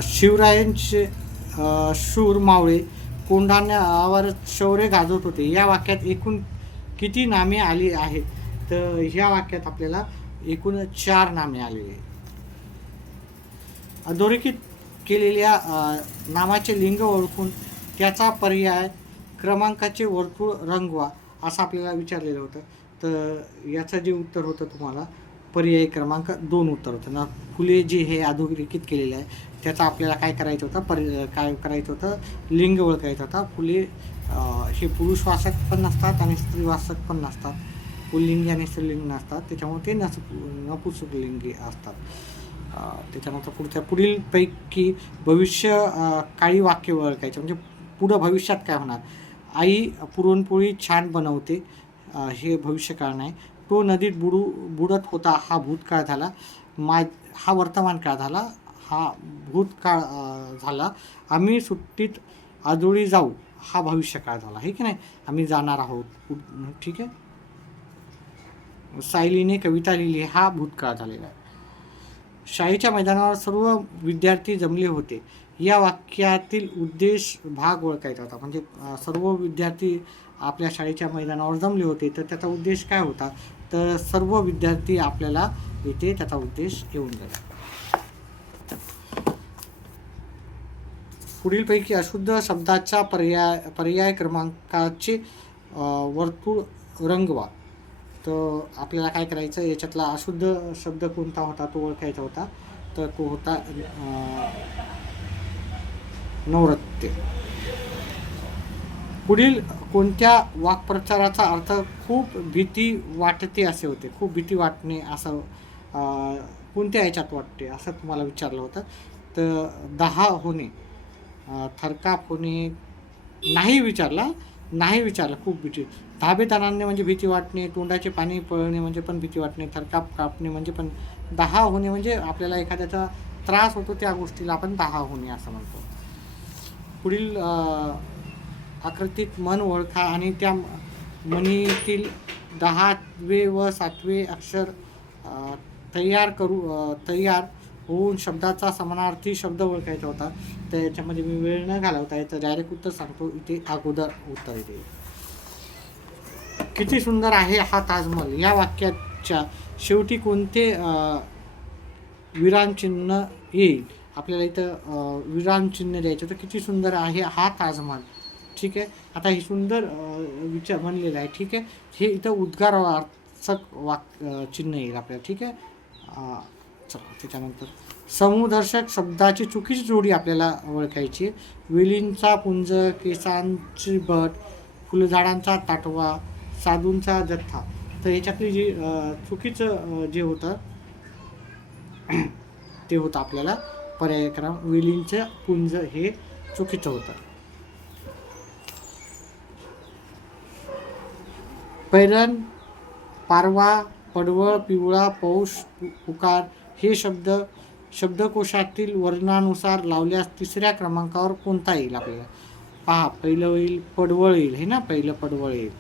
शिवरायांचे शूर मावळे कोंढाण्यावर शौर्य गाजवत होते या वाक्यात एकूण किती नामे आली आहेत? तर ह्या वाक्यात आपल्याला एकूण 4 नामे आलेली आहेत. अधोरेखित केलेल्या नामाचे लिंग ओळखून त्याचा पर्याय क्रमांकाचे वर्तुळ रंगवा असं आपल्याला विचारलेलं होतं. तर याचं जे उत्तर होतं तुम्हाला पर्याय क्रमांक 2 उत्तर होतं ना. फुले जे हे अधोरेखित केलेले आहे त्याचा आपल्याला काय करायचं होतं, काय करायचं होतं, लिंग ओळखायचं होता. फुले हे पुरुषवाचक पण नसतात आणि स्त्रीवाचक पण नसतात. पुल्लिंगी आणि स्त्रीलिंग नसतात, त्याच्यामुळे ते नपुंसकलिंगी असतात. त्याच्यानंतर पुढीलपैकी भविष्य काळी वाक्य ओळखायचं, म्हणजे पुढं भविष्यात काय होणार. आई पुरणपोळी छान बनवते हे भविष्यकाळ नाही. तो नदीत बुडत होता हा भूतकाळ झाला. हा वर्तमान काळ झाला. हा भूतकाळ झाला. आम्ही सुट्टीत आजोळी जाऊ हा भविष्यकाळ झाला, हे की नाही. आम्ही जाणार आहोत. ठीक आहे. सायलीने कविता लिहिली हा भूतकाळ झालेला आहे. शाळेच्या मैदानावर सर्व विद्यार्थी जमले होते या वाक्यातील उद्देश भाग ओळखायचा होता. म्हणजे सर्व विद्यार्थी आपल्या शाळेच्या मैदानावर जमले होते तर त्याचा उद्देश काय होता, तर सर्व विद्यार्थी आपल्याला इथे त्याचा उद्देश येऊन गेला. पुढीलपैकी अशुद्ध शब्दाच्या पर्याय क्रमांकाचे वर्तुळ रंगवा. तर आपल्याला काय करायचं, याच्यातला अशुद्ध शब्द कोणता होता तो ओळखायचा होता. तर तो होता नवरत्य. पुढील कोणत्या वाक्प्रचाराचा अर्थ खूप भीती वाटते असे होते. खूप भीती वाटणे असं कोणत्या याच्यात वाटते असं तुम्हाला विचारलं होतं. तर 10 होणे, थरकाप होणे, नाही विचारला खूप भीती. धाबेदारांनी म्हणजे भीती वाटणे, तोंडाचे पाणी पळणे म्हणजे पण भीती वाटणे, थरकाप कापणे म्हणजे पण. 10 होणे म्हणजे आपल्याला एखाद्याचा त्रास होतो त्या गोष्टीला आपण 10 होणे असं म्हणतो. पुढील आकृतीत मन ओळखा आणि त्या म्हणीतील 10वे व 7वे अक्षर तयार होऊन शब्दाचा समानार्थी शब्द ओळखायचा होता. तर याच्यामध्ये मी वेळ न घालवता याचं डायरेक्ट उत्तर सांगतो. इथे अगोदर उत्तर येते. किती सुंदर आहे हा ताजमहल या वाक्याच्या शेवटी कोणते विरामचिन्ह येईल? आपल्याला इथं विरामचिन्ह द्यायचं होतं. किती सुंदर आहे हा ताजमहल. ठीक आहे. आता हे सुंदर विचार म्हणलेलं आहे. ठीक आहे. हे इथं उद्गारार्थक चिन्ह येईल आपल्याला. ठीक आहे. चला त्याच्यानंतर समूहदर्शक शब्दाची चुकीची जोडी आपल्याला ओळखायची. वेलींचा पुंज, केसांची बट, फुलझाडांचा ताटवा, साधूंचा जथ्था. तर याच्यातली जी चुकीचं जे होतं ते होतं आपल्याला पर्याय क्रमांक वेलींचं पुंज हे चुकीचं होतं. पैरण, पारवा, पडवळ, पिवळा, पौष, पुकार हे शब्द शब्दकोशातील वर्णानुसार लावल्यास 3ऱ्या क्रमांकावर कोणता येईल आपल्याला? पहा, पहिलं येईल पडवळ येईल, हे ना, पहिलं पडवळ येईल.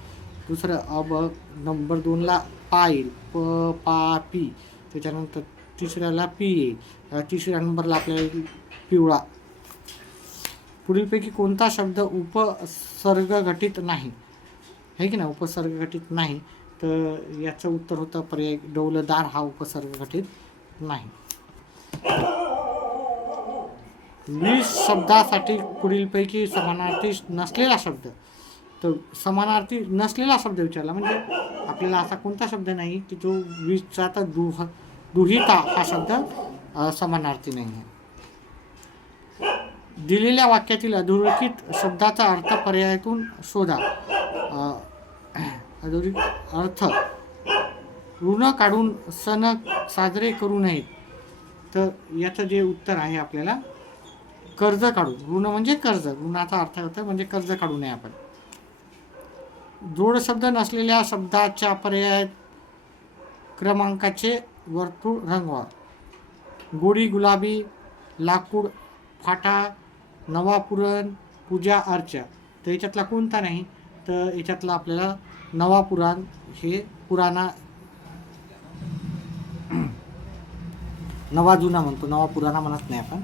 दुसरं नंबर 2ला पा येईल, प पा पी. त्याच्यानंतर 3ऱ्याला पी येईल. 3ऱ्या नंबरला आपल्याला येईल पिवळा. पुढीलपैकी कोणता शब्द उपसर्ग घटित नाही, आहे की नाही, उपसर्ग घटित नाही. तर याचं उत्तर होतं पर्याय डौलदार हा उपसर्ग घटित नाही. 20 शब्दासाठी पुढीलपैकी समानार्थी नसलेला शब्द. तर समानार्थी नसलेला शब्द विचारला म्हणजे आपल्याला असा कोणता शब्द नाही की जो 20चा तर दुहिता हा शब्द समानार्थी नाही आहे. दिलेल्या वाक्यातील अधोरेखित शब्दाचा अर्थ पर्यायातून शोधा. अधोरेखित अर्थ: ऋण काढून सण साजरे करू नयेत. तर याचं जे उत्तर आहे आपल्याला कर्ज काढून. ऋण म्हणजे कर्ज, ऋणाचा अर्थ होता म्हणजे कर्ज काढू नये आपण. जोड शब्द नसलेल्या शब्दाच्या पर्याय क्रमांकाचे वर्तुळ रंगवा. गोडी गुलाबी, लाकूड, फाटा, नवापुरण, पूजा अर्चा. तर याच्यातला कोणता नाही, तर याच्यातला आपल्याला नवापुराण हे पुराणा नवा जुना म्हणतो, नवा पुराणा म्हणत नाही आपण.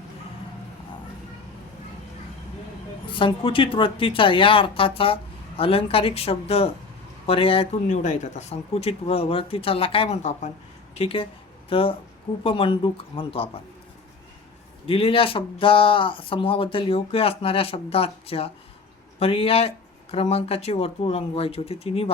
संकुचित वृत्तीचा या अर्थाचा अलंकारिक शब्द पर्यायातून निवडायचा. तर संकुचित वृत्तीचाला काय म्हणतो आपण, ठीक आहे, तर कूपमंडूक म्हणतो आपण. दिलेल्या शब्दासमूहाबद्दल योग्य असणाऱ्या शब्दाच्या पर्याय क्रमांकाचे वर्तुळ रंगवायचे होते. तिन्ही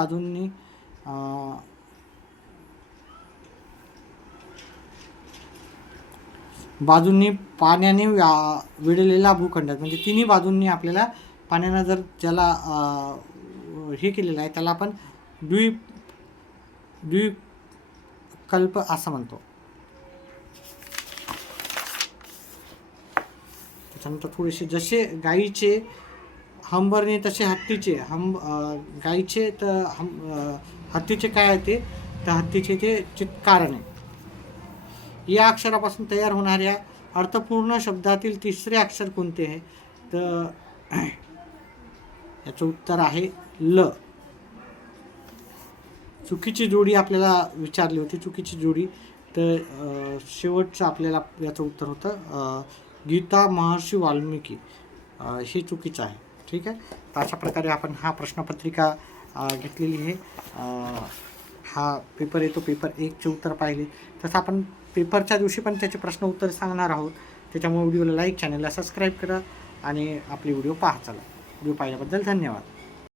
बाजूंनी पाण्याने वेढलेला भूखंड, म्हणजे तिन्ही बाजूंनी आपल्याला पाण्यानं जर ज्याला हे केलेलं आहे त्याला आपण द्वीपकल्प असं म्हणतो. त्याच्यानंतर थोडेसे जसे गाईचे हंबरणे तसे हत्तीचे गाईचे तर हत्तीचे काय आहे ते, तर हत्तीचे ते चित्कारणे. या अक्षरापासून तयार होणाऱ्या अर्थपूर्ण शब्दातील तिसरे अक्षर कोणते आहे, तर याचं उत्तर आहे ल. चुकीची जोडी आपल्याला विचारली होती, चुकीची जोडी, तर शेवटचं आपल्याला याचं उत्तर होतं गीता महर्षी वाल्मिकी, हे चुकीचं आहे. ठीक आहे, तर अशा प्रकारे आपण हा प्रश्नपत्रिका घेतलेली आहे. हा पेपर आहे, तो पेपर 1चे उत्तर पाहिले. तसं आपण पेपरच्या दिवशी पण त्याचे प्रश्न उत्तर सांगणार आहोत. त्याच्यामुळे व्हिडिओला लाईक, चॅनलला सबस्क्राईब करा आणि आपले व्हिडिओ पाहा. चला, व्हिडिओ पाहिल्याबद्दल धन्यवाद.